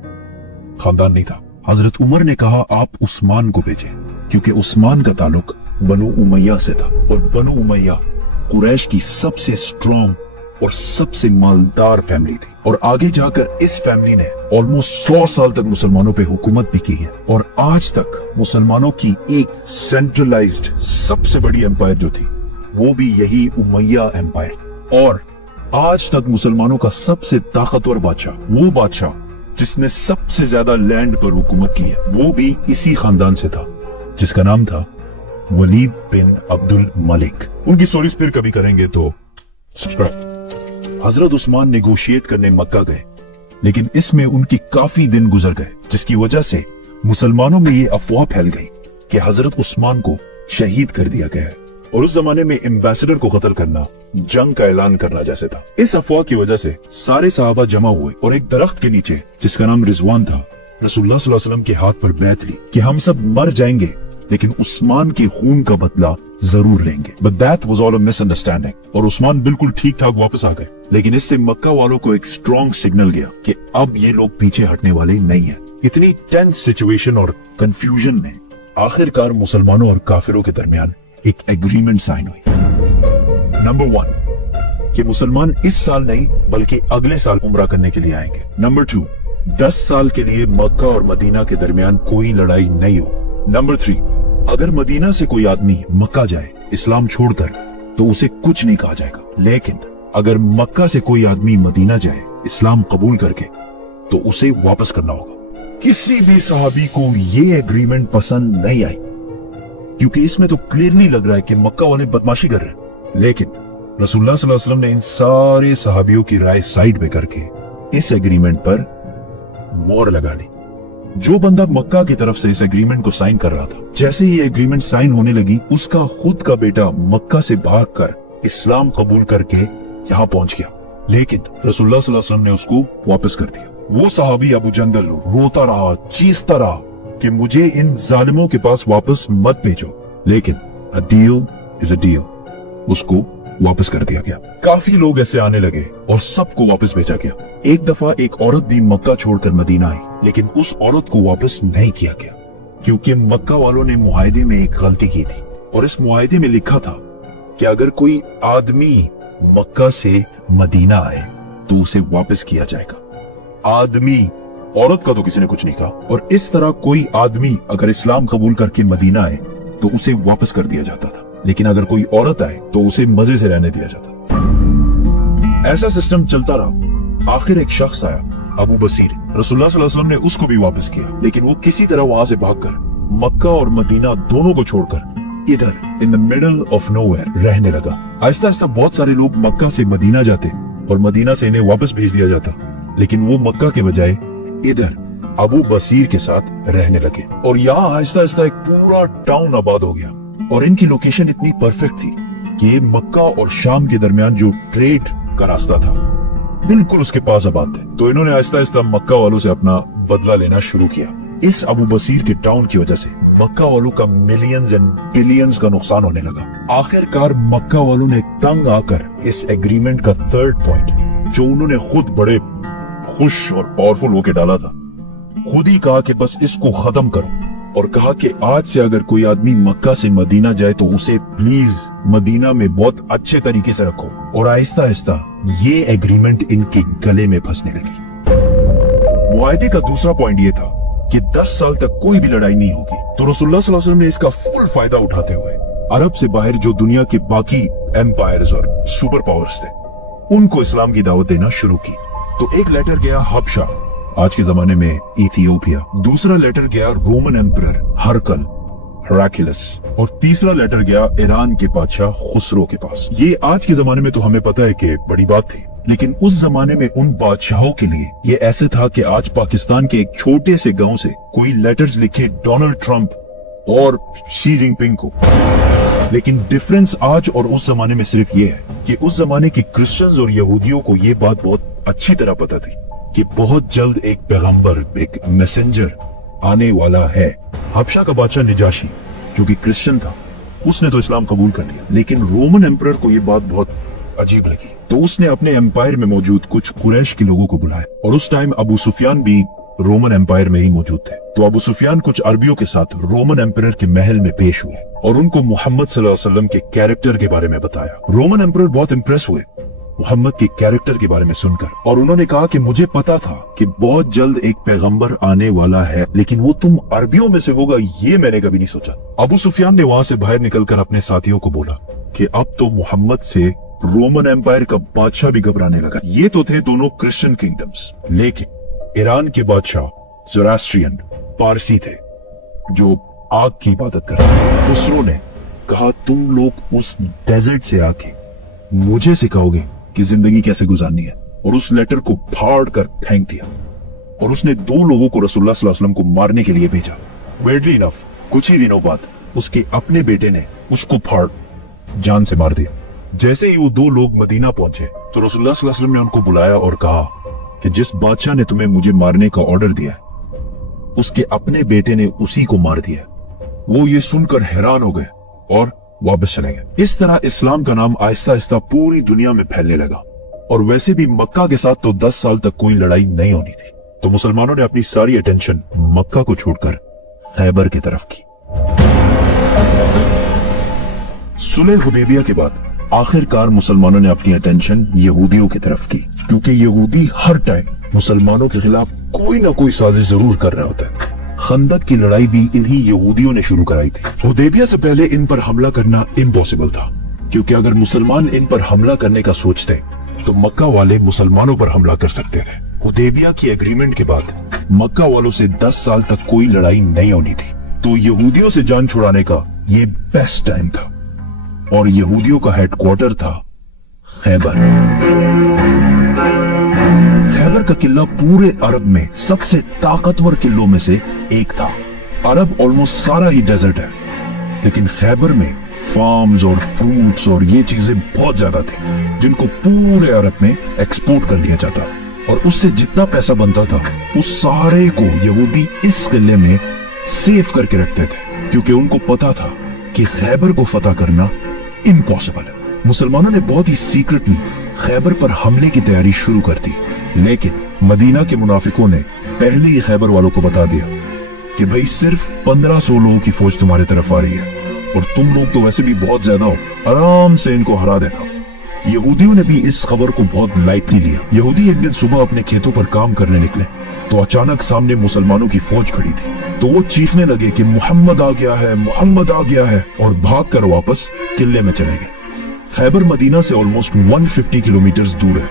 खानदान नहीं था। हजरत उमर ने कहा आप उस्मान को भेजें, क्योंकि उस्मान का ताल्लुक बनु उमैया से था और बनु उमैया कुरैश की सबसे स्ट्रांग और सबसे मालदार फैमिली थी। और आगे जाकर इस फैमिली ने ऑलमोस्ट 100 साल तक मुसलमानों पे हुकूमत भी की है और आज तक मुसलमानों की एक सेंट्रलाइज्ड सबसे बड़ी एम्पायर जो थी वो भी यही उमैया एम्पायर। और आज तक मुसलमानों का सबसे ताकतवर बादशाह, वो बादशाह जिसने सबसे ज्यादा लैंड पर हुकूमत की है, वो भी इसी खानदान से था जिसका नाम था वलीद बिन अब्दुल मलिक। उनकी स्टोरीज फिर कभी करेंगे तो सब्सक्राइब। हजरत उस्मान नेगोशिएट करने मक्का गए, लेकिन इसमें उनकी काफी दिन गुजर गए, जिसकी वजह से मुसलमानों में ये अफवाह फैल गई कि हजरत उस्मान को शहीद कर दिया गया है। और उस जमाने में एम्बेसडर को कत्ल करना जंग का ऐलान करना जैसे था। इस अफवाह की वजह से सारे सहाबा जमा हुए और एक दरख्त के नीचे जिसका नाम रिजवान था रसूलुल्लाह सल्लल्लाहु अलैहि वसल्लम के हाथ पर बैत ली कि हम सब मर जाएंगे लेकिन उस्मान के खून का बदला जरूर लेंगे। But that was all a misunderstanding और उस्मान बिल्कुल ठीक ठाक वापस आ गए। लेकिन इससे मक्का वालों को एक स्ट्रॉन्ग सिग्नल गया कि अब ये लोग पीछे हटने वाले नहीं है। इतनी टेंस सिचुएशन और कंफ्यूजन में आखिरकार मुसलमानों और काफिरों के दरमियान एक एग्रीमेंट साइन हुई। नंबर 1 कि मुसलमान इस साल नहीं बल्कि अगले साल उम्रा करने के लिए आएंगे। नंबर 2 10 साल के लिए मक्का और मदीना के दरमियान कोई लड़ाई नहीं हो। नंबर 3 अगर मदीना से कोई आदमी मक्का जाए इस्लाम छोड़कर तो उसे कुछ नहीं कहा जाएगा, लेकिन अगर मक्का से कोई आदमी मदीना जाए इस्लाम कबूल करके तो उसे वापस करना होगा। किसी भी सहाबी को ये एग्रीमेंट पसंद नहीं आई, क्योंकि इसमें तो क्लियरली लग रहा है कि मक्का वाले बदमाशी कर रहे हैं। लेकिन रसूलुल्लाह सल्लल्लाहु अलैहि वसल्लम ने इन सारे सहाबियों की राय साइड पे करके इस एग्रीमेंट पर मोहर लगा ली। जो बंदा मक्का की तरफ से इस एग्रीमेंट को साइन कर रहा था, जैसे ही एग्रीमेंट साइन होने लगी उसका खुद का बेटा मक्का से भागकर इस्लाम कबूल करके यहाँ पहुंच गया, लेकिन रसूलुल्लाह सल्लल्लाहु अलैहि वसल्लम ने उसको वापस कर दिया। वो सहाबी अबू जंदल रोता रहा, चीखता रहा कि मुझे इन जालिमों के पास वापस मत भेजो, लेकिन a deal is a deal, उसको वापस कर दिया गया। काफी लोग ऐसे आने लगे और सबको वापस भेजा गया। एक दफा एक औरत भी मक्का छोड़कर मदीना आई, लेकिन उस औरत को वापस नहीं किया गया क्योंकि मक्का वालों ने मुआहदे में एक गलती की थी और इस मुआहदे में लिखा था कि अगर कोई आदमी मक्का से मदीना आए तो उसे वापस किया जाएगा। आदमी, औरत का तो किसी ने कुछ नहीं कहा। और इस तरह कोई आदमी अगर इस्लाम कबूल करके मदीना आए तो उसे वापस कर दिया जाता था, लेकिन अगर कोई औरत आए तो उसे मजे से रहने दिया जाता। ऐसा सिस्टम चलता रहा। आखिर एक शख्स आया, अबू बसीर। रसूलुल्लाह सल्लल्लाहु अलैहि वसल्लम ने उसको भी वापस किया, लेकिन वो किसी तरह वहां से भागकर मक्का और मदीना दोनों को छोड़कर इधर in the middle of nowhere रहने लगा। आहिस्ता आहिस्ता बहुत सारे लोग मक्का से मदीना जाते और मदीना से इन्हें वापस भेज दिया जाता, लेकिन वो मक्का के बजाय इधर अबू बसीर के साथ रहने लगे और यहाँ आहिस्ता आहिस्ता एक पूरा टाउन आबाद हो गया। और इनकी लोकेशन इतनी परफेक्ट थी कि मक्का और शाम के दरमियान जो ट्रेड का रास्ता था बिल्कुल उसके पास आबाद थे। तो इन्होंने आहिस्ता आहिस्ता मक्का वालों से अपना बदला लेना शुरू किया। इस अबू बसीर के टाउन की वजह से मक्का वालों का मिलियंस एंड बिलियंस का नुकसान होने लगा। आखिरकार मक्का वालों ने तंग आकर इस एग्रीमेंट का थर्ड पॉइंट, जो उन्होंने खुद बड़े खुश और पावरफुल होकर डाला था, खुद ही कहा कि बस इसको खत्म करो और कहा कि आज से अगर कोई आदमी मक्का से मदीना जाए तो उसे प्लीज मदीना में बहुत अच्छे तरीके से रखो। और आहिस्ता आहिस्ता ये एग्रीमेंट इनके गले में फंसने लगी। मुआहदे का दूसरा पॉइंट ये था कि 10 साल तक कोई भी लड़ाई नहीं होगी। तो रसूलुल्लाह सल्लल्लाहु अलैहि वसल्लम ने इसका फुल फायदा उठाते हुए अरब से बाहर जो दुनिया के बाकी एम्पायर्स और सुपर पावर्स थे उनको इस्लाम की दावत देना शुरू की। तो एक लेटर गया हबशा, आज के जमाने में इथियोपिया, दूसरा लेटर गया रोमन एम्परर हरकल हेराक्लियस, और तीसरा लेटर गया ईरान के बादशाह खुसरो के पास। ये आज के जमाने में तो हमें पता है कि बड़ी बात थी, लेकिन उस जमाने में उन बादशाहों के लिए ये ऐसे था कि आज पाकिस्तान के एक छोटे से गांव से कोई लेटर्स लिखे डोनाल्ड ट्रंप और शी जिनपिंग को। लेकिन डिफरेंस आज और उस जमाने में सिर्फ ये है कि उस जमाने के क्रिश्चियंस और यहूदियों को ये बात बहुत अच्छी तरह पता थी कि बहुत जल्द एक पैगंबर, एक मैसेंजर आने वाला है। हबशा का बादशाह निजाशी जो कि क्रिश्चियन था, उसने तो इस्लाम कबूल कर लिया, लेकिन रोमन एम्परर को ये बात बहुत अजीब लगी। तो उसने अपने एम्पायर में मौजूद कुछ कुरैश के लोगों को बुलाया, और उस टाइम अबू सुफियान भी रोमन एम्पायर में ही मौजूद थे। तो अबू सुफियान कुछ अरबियों के साथ रोमन एम्परर के महल में पेश हुए और उनको मोहम्मद सल्लल्लाहु अलैहि वसल्लम के कैरेक्टर के बारे में बताया। रोमन एम्परर बहुत इंप्रेस हुए मोहम्मद के कैरेक्टर के बारे में सुनकर, और उन्होंने कहा कि मुझे पता था कि बहुत जल्द एक पैगंबर आने वाला है, लेकिन वो तुम अरबियों में से होगा ये मैंने कभी नहीं सोचा। अबू सुफियान ने वहां से बाहर निकलकर अपने साथियों को बोला कि अब तो मोहम्मद से रोमन एम्पायर का बादशाह भी घबराने लगा। ये तो थे दोनों क्रिश्चियन किंगडम्स, लेकिन ईरान के बादशाह ज़ोरास्ट्रियन पारसी थे जो आग की इबादत करते थे। खुसरो ने कहा तुम लोग उस डेजर्ट से आके मुझे सिखाओगे कि जिंदगी कैसे गुजारनी है, और उस लेटर को फाड़ कर फेंक दिया। और उसने 2 लोगों को रसूलुल्लाह सल्लल्लाहु अलैहि वसल्लम को मारने के लिए भेजा। वेडली इनफ कुछ ही दिनों बाद उसके अपने बेटे ने उसको फाड़ जान से मार दिया। जैसे ही वो 2 लोग मदीना पहुंचे तो रसूलुल्लाह सल्लल्लाहु अलैहि वसल्लम ने उनको बुलाया और कहा कि जिस बादशाह ने तुम्हें मुझे मारने का ऑर्डर दिया उसके अपने बेटे ने उसी को मार दिया। वो ये सुनकर हैरान हो गए और वापस चले गए। इस तरह इस्लाम का नाम आहिस्ता आहिस्ता पूरी दुनिया में फैलने लगा, और वैसे भी मक्का के साथ तो 10 साल तक कोई लड़ाई नहीं होनी थी। तो मुसलमानों ने अपनी सारी अटेंशन मक्का को छोड़कर खैबर की तरफ की। सुलह हुदैबिया के बाद आखिरकार मुसलमानों ने अपनी अटेंशन यहूदियों की तरफ की, क्योंकि यहूदी हर टाइम मुसलमानों के खिलाफ कोई ना कोई साजिश जरूर कर रहा होता है। खंदक की लड़ाई भी इन्हीं यहूदियों ने शुरू कराई थी। हुदैबिया से पहले इन पर हमला करना इम्पॉसिबल था, क्योंकि अगर मुसलमान इन पर हमला करने का सोचते तो मक्का वाले मुसलमानों पर हमला कर सकते थे। हुदैबिया की एग्रीमेंट के बाद मक्का वालों से 10 साल तक कोई लड़ाई नहीं होनी थी, तो यहूदियों से जान छुड़ाने का ये बेस्ट टाइम था। और यहूदियों का हेडक्वार्टर था खैबर। खैबर का किला पूरे अरब में सबसे ताकतवर किलों में से एक था। अरब ऑलमोस्ट सारा ही डेजर्ट है, लेकिन खैबर में फार्म्स और फ्रूट्स और ये चीजें बहुत ज्यादा थी जिनको पूरे अरब में एक्सपोर्ट कर दिया जाता, और उससे जितना पैसा बनता था उस सारे को यहूदी इस किले में सेव करके रखते थे, क्योंकि उनको पता था कि खैबर को फतह करना इम्पॉसिबल है। मुसलमानों ने बहुत ही सीक्रेटली खैबर पर हमले की तैयारी शुरू कर दी, लेकिन मदीना के मुनाफिकों ने पहले ही खैबर वालों को बता दिया कि भाई सिर्फ 1500 लोगों की फौज तुम्हारी तरफ आ रही है, और तुम लोग तो वैसे भी बहुत ज्यादा हो, आराम से इनको हरा देना। यहूदियों ने भी इस खबर को बहुत लाइटली लिया। यहूदी एक दिन सुबह अपने खेतों पर काम करने निकले तो अचानक सामने मुसलमानों की फौज खड़ी थी। तो वो चीखने लगे कि मोहम्मद आ गया है, मोहम्मद आ गया है, और भागकर वापस किले में चले गए। खैबर मदीना से ऑलमोस्ट 150 किलोमीटर दूर है,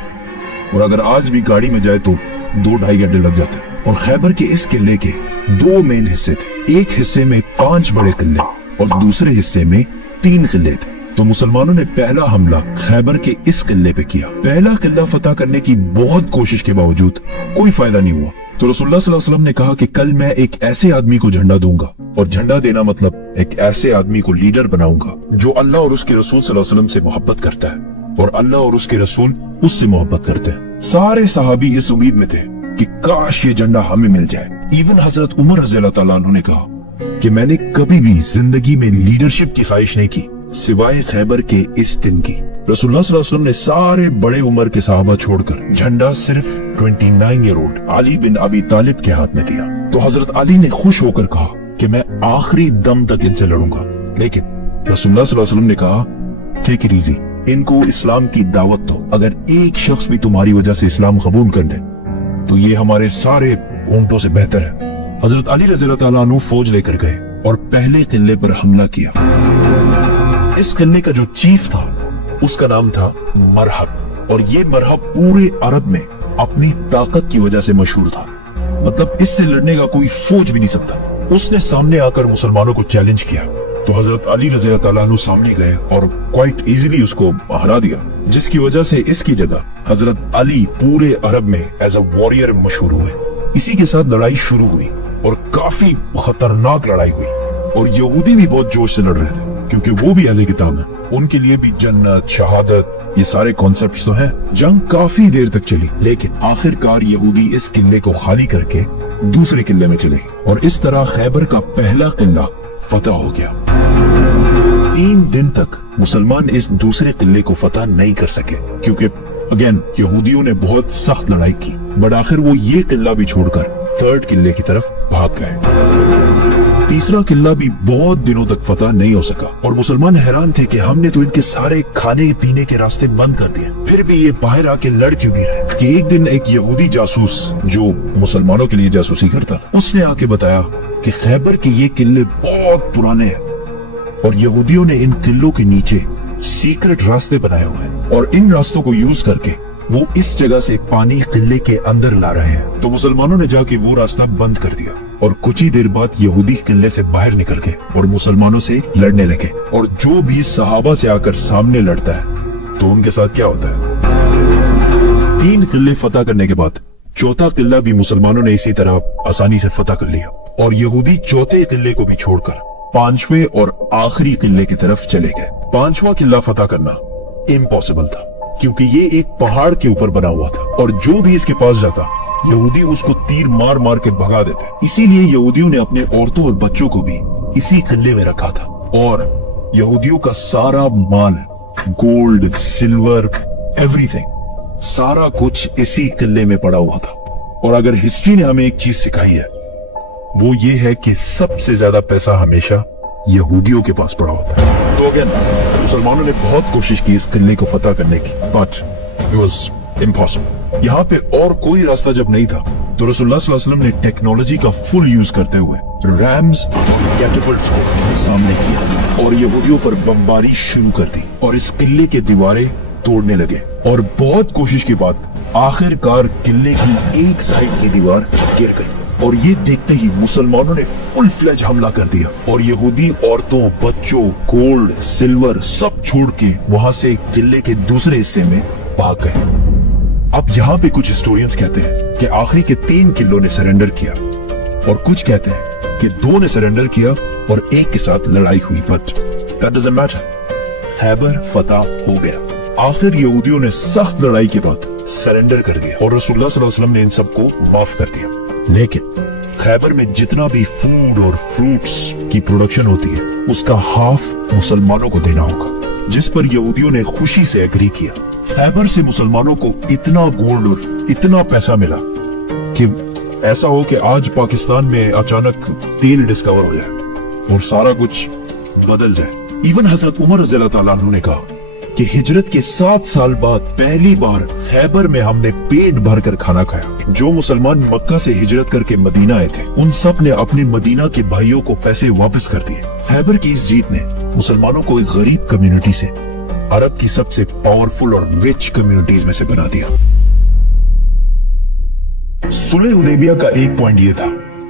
और अगर आज भी गाड़ी में जाए तो 2-2.5 घंटे लग जाते हैं। और खैबर के इस किले के 2 मेन हिस्से थे। एक हिस्से में 5 बड़े किले और दूसरे हिस्से में 3 किले थे। तो मुसलमानों ने पहला हमला खैबर के इस किले पे किया। पहला किला फतह करने की बहुत कोशिश के बावजूद कोई फायदा नहीं हुआ। तो रसूलुल्लाह सल्लल्लाहु अलैहि वसल्लम ने कहा कि कल मैं एक ऐसे आदमी को झंडा दूंगा, और झंडा देना मतलब एक ऐसे आदमी को लीडर बनाऊंगा जो अल्लाह और उसके रसूल सल्लल्लाहु अलैहि वसल्लम से मोहब्बत करता है, और अल्लाह और उसके रसूल उससे मोहब्बत करते हैं। सारे सहाबी इस उम्मीद में थे कि काश ये झंडा हमें मिल जाए। इवन हजरत उमर रज़ियल्लाहु ताला अन्हु ने कहा कि मैंने कभी भी जिंदगी में लीडरशिप की ख्वाहिश नहीं की सिवाय खैबर के इस दिन की। रसूलुल्लाह सल्लल्लाहु अलैहि वसल्लम ने सारे बड़े उम्र के सहाबा छोड़कर झंडा सिर्फ 29 ईयर ओल्ड अली बिन अबी तालिब के हाथ में दिया। तो हजरत अली ने खुश होकर कहा कि मैं आखिरी दम तक इनसे लड़ूंगा, लेकिन रसूलुल्लाह सल्लल्लाहु अलैहि वसल्लम ने कहा टेक इट इजी, इनको इस्लाम की दावत दो। अगर एक शख्स भी तुम्हारी वजह से इस्लाम कबूल कर ले तो ये हमारे सारे ऊंटों से बेहतर है। हजरत अली रज़ियल्लाहु ताला अन्हु फौज लेकर गए और पहले किले पर हमला किया। इस किले का जो चीफ था उसका नाम था मरहब, और ये मरहब पूरे अरब में अपनी ताकत की वजह से मशहूर था। मतलब इससे लड़ने का कोई सोच भी नहीं सकता। उसने सामने आकर मुसलमानों को चैलेंज किया तो हजरत अली रज़ियल्लाहु ताला अन्हु सामने गए और क्वाइट इजीली उसको हरा दिया, जिसकी वजह से इसकी जगह हजरत अली पूरे अरब में एज अ वॉरियर मशहूर हुए। इसी के साथ लड़ाई शुरू हुई और काफी खतरनाक लड़ाई हुई, और यहूदी भी बहुत जोश से लड़ रहे थे क्योंकि वो भी अहले किताब है, उनके लिए भी जन्नत, शहादत, ये सारे कॉन्सेप्ट्स तो हैं। जंग काफी देर तक चली, लेकिन आखिरकार यहूदी इस किले को खाली करके दूसरे किले में चले गए और इस तरह खैबर का पहला किला फतह हो गया। 3 दिन तक मुसलमान इस दूसरे किले को फतह नहीं कर सके क्योंकि अगेन यहूदियों ने बहुत सख्त लड़ाई की, बट आखिर वो ये किला भी छोड़कर 3rd किले की तरफ भाग गए। तीसरा किला भी बहुत दिनों तक फतह नहीं हो सका और मुसलमान हैरान थे कि हमने तो इनके सारे खाने पीने के रास्ते बंद कर दिए, फिर भी ये बाहर आके लड़ क्यों नहीं रहे। कि एक दिन एक यहूदी जासूस जो मुसलमानों के लिए जासूसी करता, उसने आके बताया कि खैबर के ये किले बहुत पुराने हैं और यहूदियों ने इन किलों के नीचे सीक्रेट रास्ते बनाए हुए हैं और इन रास्तों को यूज करके वो इस जगह से पानी किले के अंदर ला रहे हैं। तो मुसलमानों ने जाके वो रास्ता बंद कर दिया और कुछ ही देर बाद यहूदी किले से बाहर निकल गए और मुसलमानों से लड़ने लगे। और जो भी सहाबा से आकर सामने लड़ता है तो उनके साथ क्या होता है। 3 किले फतह करने के बाद 4था किला भी मुसलमानों ने इसी तरह आसानी से फतह कर लिया और यहूदी 4थे किले को भी छोड़कर 5वें और आखिरी किले की तरफ चले गए। 5वां किला फतह करना इम्पॉसिबल था क्योंकि ये एक पहाड़ के ऊपर बना हुआ था और जो भी इसके पास जाता यहूदी उसको तीर मार मार के भगा देते। इसीलिए यहूदियों ने अपने औरतों और बच्चों को भी इसी किले में रखा था और यहूदियों का सारा माल, गोल्ड, सिल्वर, एवरीथिंग, सारा कुछ इसी किले में पड़ा हुआ था। और अगर हिस्ट्री ने हमें एक चीज सिखाई है वो ये है कि सबसे ज्यादा पैसा हमेशा यहूदियों के पास पड़ा होता है। तो अगेन मुसलमानों ने बहुत कोशिश की इस किले को फतह करने की, बट इट वाज इम्पॉसिबल। यहाँ पे और कोई रास्ता जब नहीं था तो रसूलुल्लाह सल्लल्लाहु अलैहि वसल्लम ने टेक्नोलॉजी का फुल यूज करते हुए रैम्स और कैटapults को सामने किया और यहूदियों पर बमबारी शुरू कर दी और इस किले की दीवारें तोड़ने लगे। और बहुत कोशिश के बाद आखिरकार किले की एक साइड की दीवार गिर गई और ये देखते ही मुसलमानों ने फुल फ्लेज हमला कर दिया और यहूदी औरतों, बच्चों, गोल्ड, सिल्वर सब छोड़ के वहां से किले के दूसरे हिस्से में भाग गए। अब यहाँ पे कुछ हिस्टोरियंस कहते हैं कि आखिरी के 3 किलों ने सरेंडर किया और कुछ कहते हैं कि 2 ने सरेंडर किया और 1 के साथ लड़ाई हुई, but that doesn't matter. Khyber फतह हो गया। आखिर यहूदियों ने सख्त लड़ाई के बाद सरेंडर कर दिया और रसूलुल्लाह सल्लल्लाहु अलैहि वसल्लम ने इन सबको माफ कर दिया। लेकिन खैबर में जितना भी फूड और फ्रूट्स की प्रोडक्शन होती है उसका हाफ मुसलमानों को देना होगा, जिस पर यहूदियों ने खुशी से एग्री किया। खैबर से मुसलमानों को इतना गोल्ड और इतना पैसा मिला कि ऐसा हो कि आज पाकिस्तान में अचानक तेल डिस्कवर हो जाए और सारा कुछ बदल जाए। इवन हजरत उमर रज़ियल्लाहु ताला अन्हु ने कहा कि हिजरत के 7 साल बाद पहली बार खैबर में हमने पेट भर कर खाना खाया। जो मुसलमान मक्का से हिजरत करके मदीना आए थे उन सब ने अपने मदीना के भाइयों को पैसे वापस कर दिए। खैबर की इस जीत ने मुसलमानों को एक गरीब कम्युनिटी से अरब की सबसे पावरफुल और रिच कम्युनिटीज में से बना दिया। सुलह हुदैबिया का एक पॉइंट ये था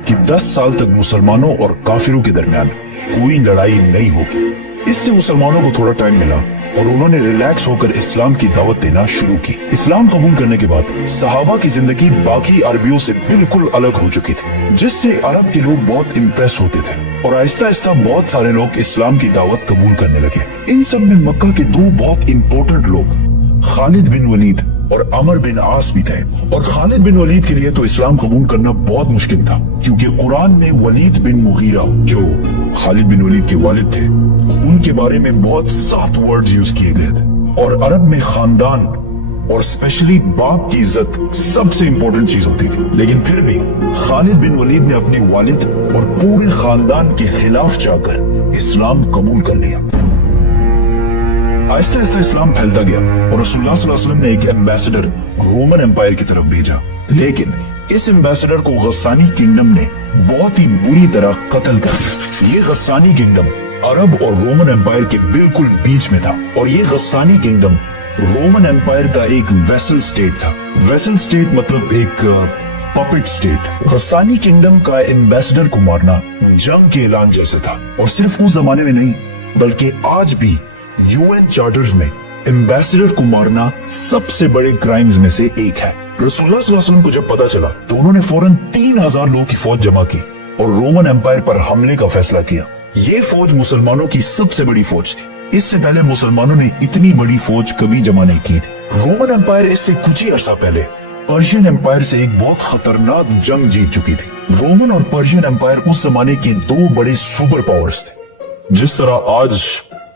कि 10 साल तक मुसलमानों और काफिरों के दरमियान कोई लड़ाई नहीं होगी। इससे मुसलमानों को थोड़ा टाइम मिला और उन्होंने रिलैक्स होकर इस्लाम की दावत देना शुरू की। इस्लाम कबूल करने के बाद सहाबा की जिंदगी बाकी अरबियों से बिल्कुल अलग हो चुकी थी, जिससे अरब के लोग बहुत इम्प्रेस होते थे और आहिस्ता आहिस्ता बहुत सारे लोग इस्लाम की दावत कबूल करने लगे। इन सब में मक्का के 2 बहुत इम्पोर्टेंट लोग खालिद बिन वलीद और अमर बिन आस भी थे। और खालिद बिन वलीद के लिए तो इस्लाम कबूल करना बहुत मुश्किल था क्योंकि कुरान में वलीद बिन मुगीरा जो खालिद बिन वलीद के वालिद थे उनके बारे में बहुत सख्त वर्ड्स यूज किए गए थे और अरब में खानदान और स्पेशली बाप की इज्जत सबसे इंपॉर्टेंट चीज होती थी। लेकिन फिर भी खालिद बिन वलीद ने अपने वालिद और पूरे खानदान के खिलाफ जाकर इस्लाम कबूल कर लिया। आहिस्ता आहिस्ता इस्लाम फैलता गया और रसूलुल्लाह सल्लल्लाहु अलैहि वसल्लम ने एक एम्बेसडर रोमन एम्पायर की तरफ भेजा, लेकिन इस एम्बेसडर को गस्सानी किंगडम ने बहुत ही बुरी तरह कत्ल कर दिया। ये गस्सानी किंगडम अरब और रोमन एम्पायर के बिल्कुल बीच में था और ये गस्सानी किंगडम रोमन एम्पायर का एक वेसल स्टेट था। वेसल स्टेट मतलब एक पपेट स्टेट। गस्सानी किंगडम का एम्बेसडर को मारना जंग के ऐलान जैसे था और सिर्फ उस जमाने में नहीं बल्कि आज भी यूएन चार्टर्स में एम्बेसडर को मारना सबसे बड़े क्राइम्स में से एक है। रसूलुल्लाह सल्लल्लाहु अलैहि वसल्लम को जब पता चला तो उन्होंने फौरन 3000 लोगों की फौज जमा की और रोमन एम्पायर पर हमले का फैसला किया। ये फौज मुसलमानों की सबसे बड़ी फौज थी। इससे पहले मुसलमानों ने इतनी बड़ी फौज कभी जमा नहीं की थी। रोमन एम्पायर इससे कुछ ही अरसा पहले पर्शियन एम्पायर से एक बहुत खतरनाक जंग जीत चुकी थी। रोमन और पर्शियन एम्पायर उस जमाने के दो बड़े सुपर पावर्स थे, जिस तरह आज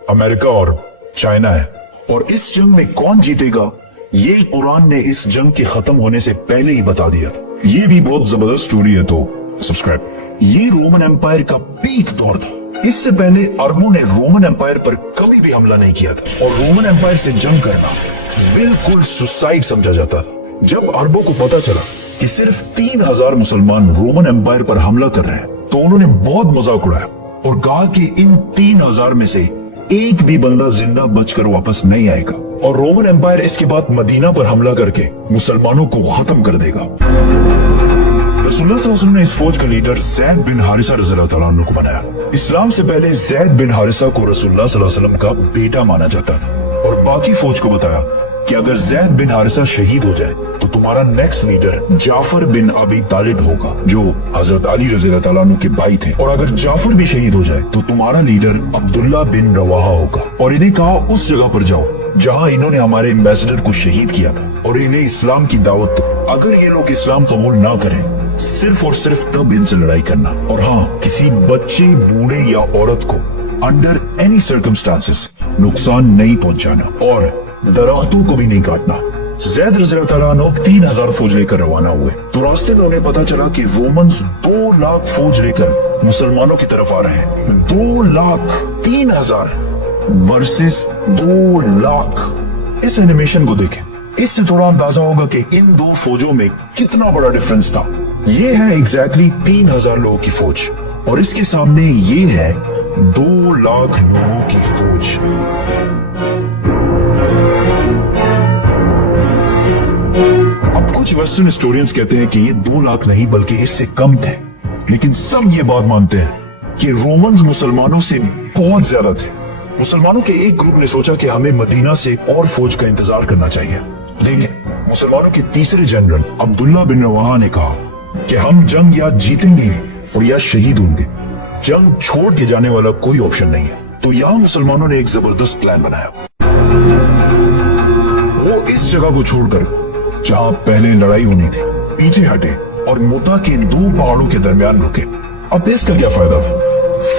अमेरिका और चाइना है। और इस जंग में कौन जीतेगा ये कुरान ने इस जंग के खत्म होने से पहले ही बता दिया था। ये भी बहुत जबरदस्त स्टोरी है, तो सब्सक्राइब। ये रोमन एम्पायर का पीक दौर था। इससे पहले अरबों ने रोमन एम्पायर पर कभी भी हमला नहीं किया था और रोमन एम्पायर से जंग करना बिल्कुल सुसाइड समझा जाता था। जब अरबों को पता चला कि सिर्फ 3000 मुसलमान रोमन एम्पायर पर हमला कर रहे हैं तो उन्होंने बहुत मजाक उड़ाया और कहा कि इन 3000 में से एक भी बंदा जिंदा बचकर वापस नहीं आएगा और रोमन एम्पायर इसके बाद मदीना पर हमला करके मुसलमानों को खत्म कर देगा। रसूलुल्लाह सल्लल्लाहु अलैहि वसल्लम ने इस फौज का लीडर ज़ैद बिन हारिसा रज़ियल्लाहु तआला अन्हु को बनाया। इस्लाम से पहले ज़ैद बिन हारिसा को रसूलुल्लाह सल्लल्लाहु अलैहि वसल्लम का बेटा माना जाता था और बाकी फौज को बताया कि अगर ज़ैद बिन हारिसा शहीद हो जाए तो तुम्हारा नेक्स्ट लीडर जाफर बिन अबी तालिब होगा, जो हजरत अली रज़ियल्लाहु तआला अन्हु के भाई थे। और अगर जाफर भी शहीद हो जाए तो तुम्हारा लीडर अब्दुल्ला बिन रवाहा होगा। और इन्हें कहा उस जगह पर जाओ जहां इन्होंने हमारे एम्बेसडर को शहीद किया था और इन्हें इस्लाम की दावत दो। अगर ये लोग इस्लाम कबूल ना करें सिर्फ और सिर्फ तब इनसे लड़ाई करना। और हाँ, किसी बच्चे, बूढ़े या औरत को अंडर एनी सर्कमस्टांसेस नुकसान नहीं पहुंचाना और दरख्तों को भी नहीं काटना। ज़ैद रज़ियल्लाहु तआला अन्हु 3000 फौज लेकर रवाना हुए तो रास्ते में उन्हें पता चला कि रोमन्स 2 लाख फौज लेकर मुसलमानों की तरफ आ रहे हैं। 2 लाख 3000 वर्सेस 2 लाख। इस एनिमेशन को देखें, इससे थोड़ा अंदाजा होगा कि इन दो फौजों में कितना बड़ा डिफरेंस था। ये है एग्जैक्टली 3000 लोगों की फौज और इसके सामने ये है 2 लाख लोगों की फौज। अब कुछ वेस्टर्न हिस्टोरियंस कहते हैं कि ये 2 लाख नहीं बल्कि इससे कम थे, लेकिन सब ये बात मानते हैं कि रोमन्स मुसलमानों से बहुत ज्यादा थे। मुसलमानों के एक ग्रुप ने सोचा कि हमें मदीना से और फौज का इंतजार करना चाहिए, लेकिन मुसलमानों के तीसरे जनरल अब्दुल्ला बिन रवाहा ने कहा कि हम जंग या जीतेंगे और या शहीद होंगे, जंग छोड़ के जाने वाला कोई ऑप्शन नहीं है। तो यहाँ मुसलमानों ने एक जबरदस्त प्लान बनाया। वो इस जगह को छोड़कर जहां पहले लड़ाई होनी थी पीछे हटे और मुता के 2 पहाड़ों के दरमियान रुके। अब इसका क्या फायदा था?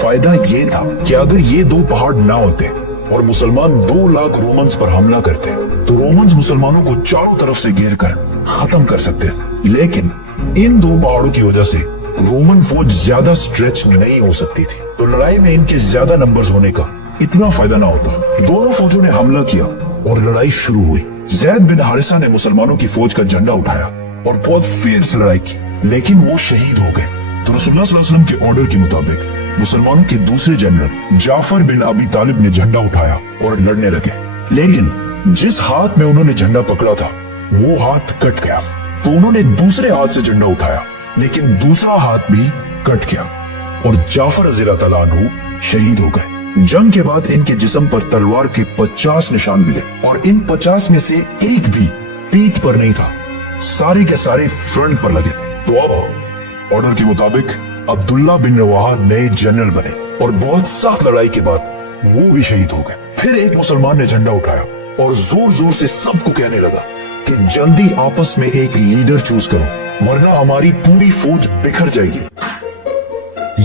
फायदा ये था कि अगर ये 2 पहाड़ ना होते और मुसलमान 2 लाख रोमन्स पर हमला करते तो रोमन्स मुसलमानों को चारों तरफ से घेर कर खत्म कर सकते थे। लेकिन इन 2 पहाड़ों की वजह से रोमन फौज ज्यादा स्ट्रेच नहीं हो सकती थी, तो लड़ाई में इनके ज्यादा नंबर्स होने का इतना फायदा ना होता। दोनों फौजों ने हमला किया और लड़ाई शुरू हुई। ज़ैद बिन हारिसा ने मुसलमानों की फौज का झंडा उठाया और बहुत फेयर्स लड़ाई की, लेकिन वो शहीद हो गए। तो रसूलुल्लाह सल्लल्लाहु अलैहि वसल्लम के ऑर्डर के मुताबिक मुसलमानों के दूसरे जनरल जाफर बिन अबी तालिब ने झंडा उठाया और लड़ने लगे, लेकिन जिस हाथ में उन्होंने झंडा पकड़ा था वो हाथ कट गया। तो उन्होंने दूसरे हाथ से झंडा उठाया, लेकिन दूसरा हाथ भी कट गया और जाफर रज़ियल्लाहु तआला अन्हु शहीद हो गए। जंग के बाद इनके जिस्म पर तलवार के 50 निशान मिले और इन 50 में से एक भी पीठ पर नहीं था, सारे के सारे फ्रंट पर लगे थे। तो अब ऑर्डर के मुताबिक अब्दुल्ला बिन रवाहा नए जनरल बने और बहुत सख्त लड़ाई के बाद वो भी शहीद हो गए। फिर एक मुसलमान ने झंडा उठाया और जोर जोर से सबको कहने लगा कि जल्दी आपस में एक लीडर चूज करो वरना हमारी पूरी फौज बिखर जाएगी।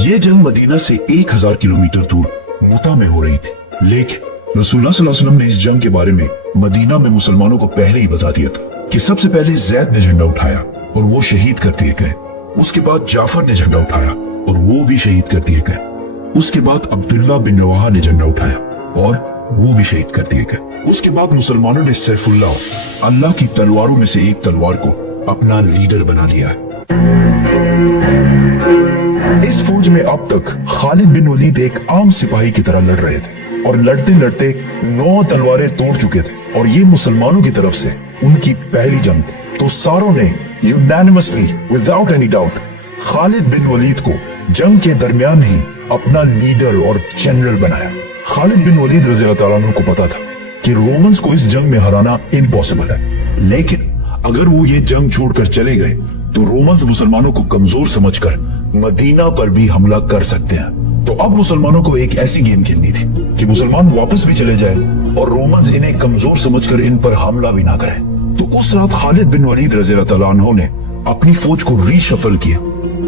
ये जंग मदीना से 1000 किलोमीटर दूर मुता में हो रही थी, लेकिन रसूलुल्लाह सल्लल्लाहु अलैहि वसल्लम ने इस जंग के बारे में मदीना में मुसलमानों को पहले ही बता दिया था कि सबसे पहले जैद ने झंडा उठाया और वो शहीद कर दिए गए। उसके बाद जाफर ने झंडा उठाया और वो भी शहीद कर दिए गए। उसके बाद अब्दुल्ला बिन रवाहा ने झंडा उठाया और वो भी शहीद कर दिए गए। उसके बाद मुसलमानों ने सैफुल्लाह, अल्लाह की तलवारों में से एक तलवार को अपना लीडर बना लिया है। इस फौज में अब तक खालिद बिन वलीद एक आम सिपाही की तरह लड़ रहे थे और लड़ते लड़ते 9 तलवारें तोड़ चुके थे और ये मुसलमानों की तरफ से उनकी पहली जंग थी। तो सारों ने unanimously without any doubt Khalid bin Walid को जंग के दरमियान ही अपना लीडर और जनरल बनाया। खालिद बिन वलीद रज़ी अल्लाह तआला अन्हु को पता था कि रोमन्स को इस जंग में हराना इम्पॉसिबल है, लेकिन अगर वो ये जंग छोड़कर चले गए तो रोमन्स मुसलमानों को कमजोर समझकर मदीना पर भी हमला कर सकते हैं। तो अब मुसलमानों को एक ऐसी गेम खेलनी थी कि मुसलमान वापस भी चले जाए और रोमन्स इन्हें कमजोर समझकर इन पर हमला भी ना करें। तो उस रात खालिद बिन वलीद रज़ी अल्लाह तआला अन्हु ने अपनी फौज को रीशफल किया,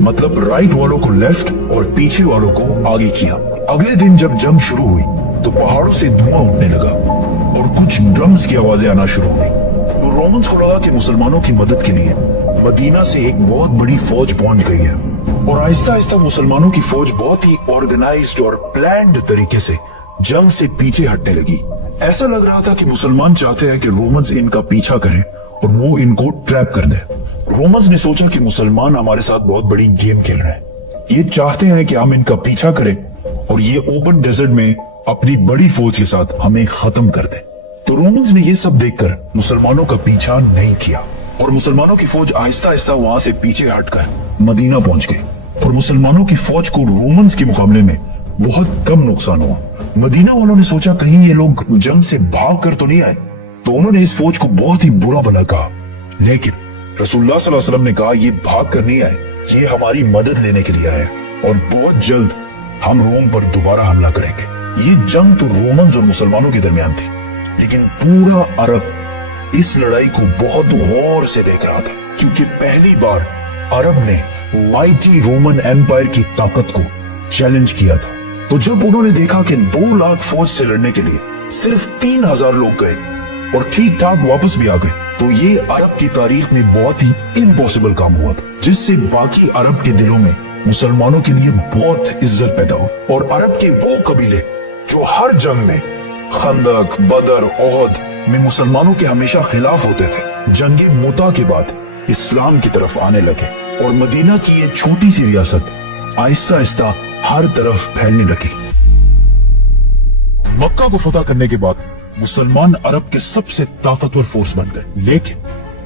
मतलब राइट वालों को लेफ्ट और पीछे वालों को आगे किया। अगले दिन जब जंग शुरू हुई तो पहाड़ों से धुआं उठने लगा और कुछ ड्रम्स की आवाजें आना शुरू हुई। तो रोमन्स को लगा कि मुसलमानों की मदद के लिए मदीना से एक बहुत बड़ी फौज पहुंच गई है और आहिस्ता आहिस्ता मुसलमानों की फौज बहुत ही ऑर्गेनाइज्ड और प्लान्ड तरीके से जंग से पीछे हटने लगी। ऐसा लग रहा था कि मुसलमान चाहते हैं कि रोमन्स इनका पीछा करें और वो इनको ट्रैप कर दें। रोमन्स ने सोचा कि मुसलमान हमारे साथ बहुत बड़ी गेम खेल रहे हैं, ये चाहते हैं कि हम इनका पीछा करें और ये ओपन डेजर्ट में अपनी बड़ी फौज के साथ हमें खत्म कर दें। तो रोमन्स ने ये सब देखकर मुसलमानों का पीछा नहीं किया और मुसलमानों की फौज आहिस्ता आहिस्ता वहां से पीछे हटकर मदीना पहुंच गई और मुसलमानों की फौज को रोमन्स के मुकाबले में बहुत कम नुकसान हुआ। मदीना वालों ने सोचा कहीं ये लोग जंग से भाग कर तो नहीं आए, तो उन्होंने इस फौज को बहुत ही बुरा भला कहा। लेकिन रसूलुल्लाह सल्लल्लाहु अलैहि वसल्लम ने कहा ये भाग कर नहीं आए, ये हमारी मदद लेने के लिए आए और बहुत जल्द हम रोम पर दोबारा हमला करेंगे। ये जंग तो रोमन्स और मुसलमानों के दरमियान थी, लेकिन पूरा अरब इस लड़ाई को बहुत गौर से देख रहा था, क्योंकि पहली बार अरब ने माइटी रोमन एम्पायर की ताकत को चैलेंज किया था। तो जब उन्होंने देखा कि 2 लाख फौज से लड़ने के लिए सिर्फ 3000 लोग गए और ठीक ठाक वापस भी आ गए, तो ये अरब की तारीख में बहुत ही इम्पॉसिबल काम हुआ था, जिससे बाकी अरब के दिलों में मुसलमानों के लिए बहुत इज्जत पैदा हुई। और अरब के वो कबीले जो हर जंग में खंदक, बदर, ओहद में मुसलमानों के हमेशा खिलाफ होते थे, जंगे मुता के बाद इस्लाम की तरफ आने लगे और मदीना की ये छोटी सी रियासत आहिस्ता आहिस्ता हर तरफ फैलने लगी। मक्का को फतह करने के बाद मुसलमान अरब के सबसे ताकतवर फोर्स बन गए, लेकिन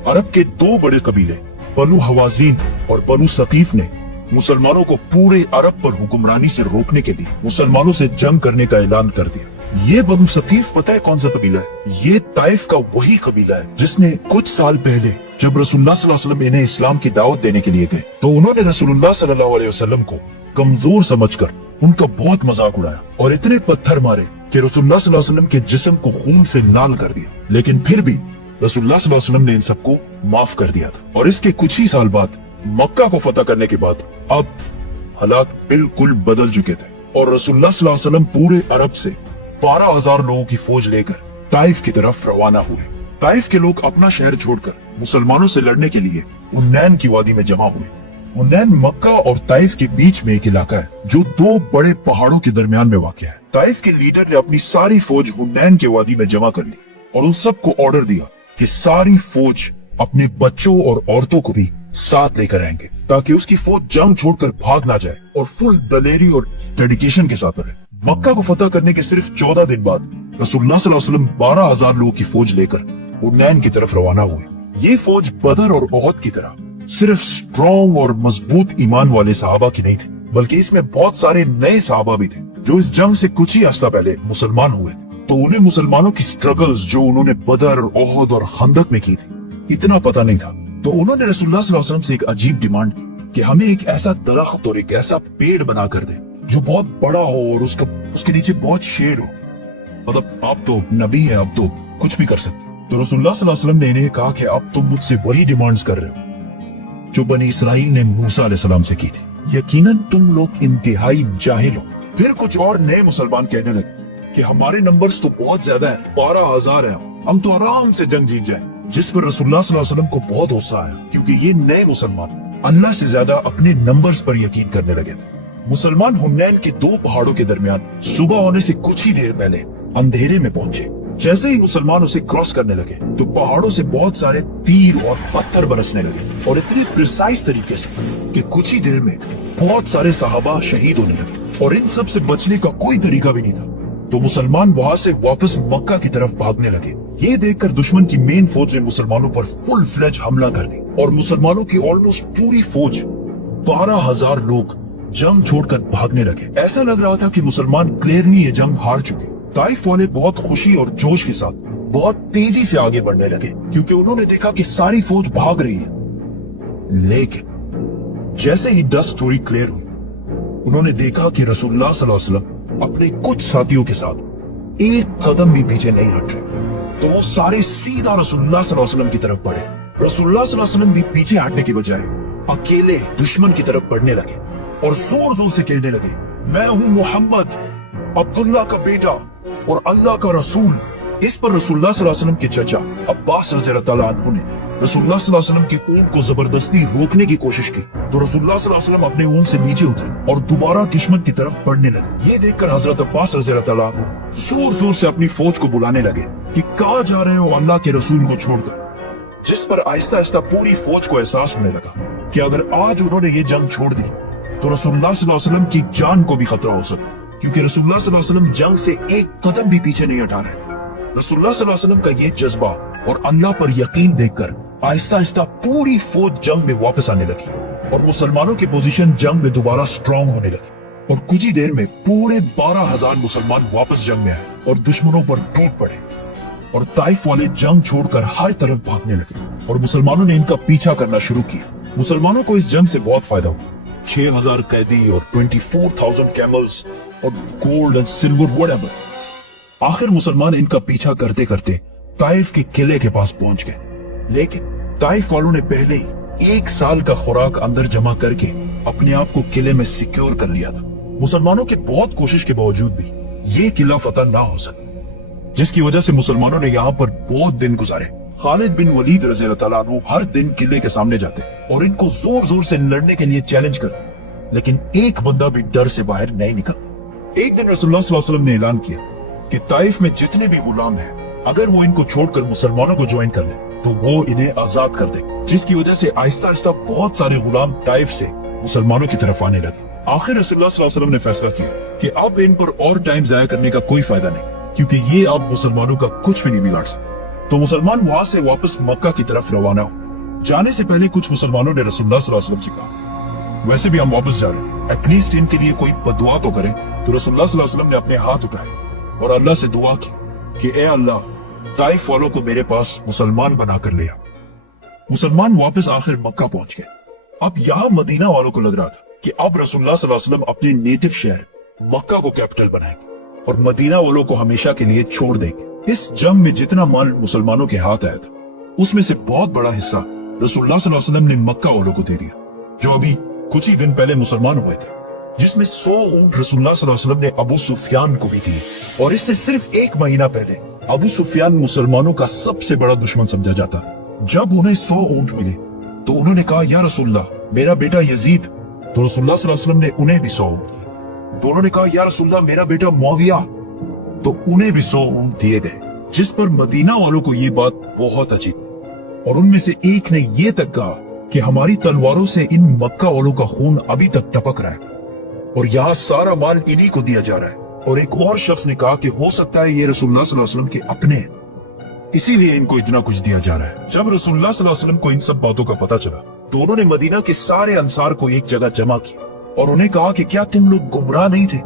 अरब के 2 बड़े कबीले बनु हवाजीन और बनु सकीफ ने मुसलमानों को पूरे अरब पर हुक्मरानी से रोकने के लिए मुसलमानों से जंग करने का ऐलान कर दिया। ये बनु सकीफ पता है कौन सा कबीला है? ये ताइफ का वही कबीला है जिसने कुछ साल पहले जब रसूलुल्लाह सल्लल्लाहु अलैहि वसल्लम इन्हें इस्लाम की दावत देने के लिए गए तो उन्होंने रसूलुल्लाह सल्लल्लाहु अलैहि वसल्लम को कमजोर समझकर उनका बहुत मजाक उड़ाया और इतने पत्थर मारे कि रसूलुल्लाह सल्लल्लाहु अलैहि वसल्लम के जिस्म को खून से लाल कर दिया। लेकिन फिर भी रसूलुल्लाह सल्लल्लाहु अलैहि वसल्लम ने इन सबको माफ कर दिया था। और इसके कुछ ही साल बाद मक्का को फतह करने के बाद अब हालात बिल्कुल बदल चुके थे और रसूलुल्लाह सल्लल्लाहु अलैहि वसल्लम पूरे अरब से 12,000 लोगों की फौज लेकर ताइफ की तरफ रवाना हुए। ताइफ के लोग अपना शहर छोड़कर मुसलमानों से लड़ने के लिए उन्नैन की वादी में जमा हुए। उन्नैन मक्का और ताइफ के बीच में एक इलाका है जो 2 बड़े पहाड़ों के दरमियान में वाक़ है। ताइफ के लीडर ने अपनी सारी फौज उन्नैन के वादी में जमा कर ली और उन सबको ऑर्डर दिया कि सारी फौज अपने बच्चों और औरतों को भी साथ लेकर आएंगे ताकि उसकी फौज जंग छोड़कर भाग ना जाए और फुल दलेरी और डेडिकेशन के साथ रहे। मक्का को फतह करने के सिर्फ 14 दिन बाद रसूलुल्लाह सल्लल्लाहु अलैहि वसल्लम 12,000 लोगों की फौज लेकर उन्नैन की तरफ रवाना हुए। ये फौज बदर और ओहद की तरह सिर्फ स्ट्रॉन्ग और मजबूत ईमान वाले सहाबा की नहीं थी, बल्कि इसमें बहुत सारे नए सहाबा भी थे जो इस जंग से कुछ ही अर्सा पहले मुसलमान हुए थे। तो उन्हें मुसलमानों की स्ट्रगल्स जो उन्होंने बदर, ओहद और खंदक में की थी इतना पता नहीं था। तो उन्होंने रसूलुल्लाह सल्लल्लाहु अलैहि वसल्लम से एक अजीब डिमांड की कि हमें एक ऐसा दरख्त और एक ऐसा पेड़ बना कर दे जो बहुत बड़ा हो और उसके नीचे बहुत शेड हो, मतलब आप तो नबी हैं, अब तो कुछ भी कर सकते। तो रसूलुल्लाह सल्लल्लाहु अलैहि वसल्लम ने इन्हें कहा कि अब तुम मुझसे वही डिमांड्स कर रहे हो जो बनी इसराइल ने मूसा अलैहिस्सलाम से की थी। यकीनन तुम लोग इंतहाई जाहिल हो। फिर कुछ और नए मुसलमान कहने लगे कि हमारे नंबर्स तो बहुत ज्यादा है, 12,000 है, हम तो आराम से जंग जीत जाएं। जिस पर रसूलुल्लाह सल्लल्लाहु अलैहि वसल्लम को बहुत गुस्सा आया, क्योंकि ये नए मुसलमान अल्लाह से ज्यादा अपने नंबर्स पर यकीन करने लगे थे। मुसलमान हुनैन के दो पहाड़ों के दरमियान सुबह होने से कुछ ही देर पहले अंधेरे में पहुंचे। जैसे ही मुसलमान उसे क्रॉस करने लगे तो पहाड़ों से बहुत सारे तीर और पत्थर बरसने लगे, और इतनी प्रिसाइज तरीके से कि कुछ ही देर में बहुत सारे सहाबा शहीद होने लगे, और इन सब से बचने का कोई तरीका भी नहीं था। तो मुसलमान वहां से वापस मक्का की तरफ भागने लगे। ये देखकर दुश्मन की मेन फौज ने मुसलमानों पर फुल फ्लेज हमला कर दी, और मुसलमानों की ऑलमोस्ट पूरी फौज 12,000 लोग जंग छोड़कर भागने लगे। ऐसा लग रहा था कि मुसलमान क्लियरली ये जंग हार चुके। ताइफ वाले बहुत खुशी और जोश के साथ बहुत तेजी से आगे बढ़ने लगे, क्योंकि उन्होंने देखा कि सारी फौज भाग रही है। लेकिन जैसे ही डस्ट थोड़ी क्लियर हुई, उन्होंने देखा कि रसूलुल्लाह सल्लल्लाहु अलैहि वसल्लम अपने कुछ साथियों के साथ एक कदम भी पीछे नहीं हट रहे। तो वो सारे सीधा रसूलुल्लाह सल्लल्लाहु अलैहि वसल्लम की तरफ बढ़े। रसूलुल्लाह सल्लल्लाहु अलैहि वसल्लम भी पीछे हटने की बजाय अकेले दुश्मन की तरफ बढ़ने लगे और जोर जोर से कहने लगे, मैं हूं मोहम्मद, अब्दुल्ला का बेटा और अल्लाह का रसूल। इस पर रसूलुल्लाह सल्लल्लाहु अलैहि वसल्लम के चचा अब्बास रज़ियल्लाहु अन्हु ने रसूलुल्लाह सल्लल्लाहु अलैहि वसल्लम के ऊंट को जबरदस्ती रोकने की कोशिश की, तो रसूलुल्लाह सल्लल्लाहु अलैहि वसल्लम अपने ऊंट से नीचे उतरे और दोबारा दुश्मन की तरफ बढ़ने लगे। ये देखकर हजरत अब्बास रज़ियल्लाहु अन्हु जोर जोर से अपनी फौज को बुलाने लगे कि कहाँ जा रहे हो अल्लाह के रसूल को छोड़कर। जिस पर आहिस्ता आहिस्ता पूरी फौज को एहसास होने लगा कि अगर आज उन्होंने ये जंग छोड़ दी तो रसूलुल्लाह सल्लल्लाहु अलैहि वसल्लम की जान को भी खतरा हो सकता, क्योंकि रसूलुल्लाह सल्लल्लाहु अलैहि वसल्लम जंग से एक कदम भी पीछे नहीं हटा रहे थे। रसूलुल्लाह सल्लल्लाहु अलैहि वसल्लम का ये जज्बा और अल्लाह पर यकीन देखकर आहिस्ता आहिस्ता पूरी फौज जंग में वापस आने लगी, और मुसलमानों की पोजीशन जंग में दोबारा स्ट्रांग होने लगी, और कुछ ही देर में पूरे 12,000 मुसलमान वापस जंग में आए और दुश्मनों पर टूट पड़े, और ताइफ वाले जंग छोड़कर हर तरफ भागने लगे, और मुसलमानों ने इनका पीछा करना शुरू किया। मुसलमानों को इस जंग से बहुत फायदा हुआ। 6,000 कैदी और 24,000 कैमल्स और गोल्ड एंड सिल्वर व्हाटएवर। आखिर मुसलमान इनका पीछा करते करते ताइफ के किले के पास पहुंच गए, लेकिन ताइफ वालों ने पहले ही 1 साल का खुराक अंदर जमा करके अपने आप को किले में सिक्योर कर लिया था। मुसलमानों की बहुत कोशिश के बावजूद भी ये किला फतह ना हो सका, जिसकी वजह से मुसलमानों ने यहाँ पर बहुत दिन गुजारे। खालिद बिन वलीद रज़ियल्लाहु अन्हु हर दिन किले के सामने जाते और इनको जोर जोर से लड़ने के लिए चैलेंज करते, लेकिन एक बंदा भी डर से बाहर नहीं निकलता। एक दिन रसूलुल्लाह सल्लल्लाहु अलैहि वसल्लम ने ऐलान किया कि ताइफ में जितने भी गुलाम हैं, अगर वो इनको छोड़कर मुसलमानों को ज्वाइन कर ले तो वो इन्हें आजाद कर देंगे, जिसकी वजह से आहिस्ता आहिस्ता बहुत सारे गुलाम ताइफ से मुसलमानों की तरफ आने लगे। आखिर रसूलुल्लाह सल्लल्लाहु अलैहि वसल्लम ने फैसला किया कि अब इन पर और टाइम जाया करने का कोई फायदा नहीं, क्योंकि ये अब मुसलमानों का कुछ भी नहीं बिगाड़ सकते। तो मुसलमान वहां से वापस मक्का की तरफ रवाना हो। जाने से पहले कुछ मुसलमानों ने रसूलुल्लाह सल्लल्लाहु अलैहि वसल्लम से कहा, वैसे भी हम वापस जा रहे हैं, एटलीस्ट इनके लिए कोई बदुआ तो करें। तो रसूलुल्लाह सल्लल्लाहु अलैहि वसल्लम ने अपने हाथ उठाए और अल्लाह से दुआ की कि ए अल्लाह, ताइफ वालों को मेरे पास मुसलमान बनाकर ले आ। मुसलमान वापस आखिर मक्का पहुंच गए। अब यहाँ मदीना वालों को लग रहा था कि अब रसूलुल्लाह सल्लल्लाहु अलैहि वसल्लम अपने नेटिव शहर मक्का को कैपिटल बनाएंगे और मदीना वालों को हमेशा के लिए छोड़ देंगे। इस जंग में जितना माल मुसलमानों के हाथ आया था, उसमें से बहुत बड़ा हिस्सा रसूलुल्लाह सल्लल्लाहु अलैहि वसल्लम ने मक्का वालों को दे दिया, जो अभी कुछ ही दिन पहले मुसलमान हुए थे, जिसमें 100 ऊंट रसूलुल्लाह सल्लल्लाहु अलैहि वसल्लम ने अबू सुफियान को भी दिए। और इससे सिर्फ 1 महीना पहले अबू सुफियान मुसलमानों का सबसे बड़ा दुश्मन समझा जाता। जब उन्हें 100 ऊंट मिले तो उन्होंने कहा, या रसूलुल्लाह, मेरा बेटा यजीद। तो रसूलुल्लाह सल्लल्लाहु अलैहि वसल्लम ने उन्हें भी 100 ऊंट दिए। तो उन्होंने कहा, या रसूलुल्लाह, मेरा बेटा मुआविया। तो उन्हें भी 100 ऊंट दिए गए, जिस पर मदीना वालों को ये बात बहुत अजीब लगी, और उनमें से एक ने ये तक कहा कि हमारी तलवारों से इन मक्का वालों का खून अभी तक टपक रहा है और यहाँ सारा माल इन्हीं को दिया जा रहा है। और एक और शख्स ने कहा कि हो सकता है ये रसूलुल्लाह सल्लल्लाहु अलैहि वसल्लम के अपने हैं, इसीलिए इनको इतना कुछ दिया जा रहा है। जब रसूलुल्लाह सल्लल्लाहु अलैहि वसल्लम को इन सब बातों का पता चला तो उन्होंने मदीना के सारे अंसार को एक जगह जमा किया और उन्हें कहा कि क्या तुम लोग गुमराह नहीं थे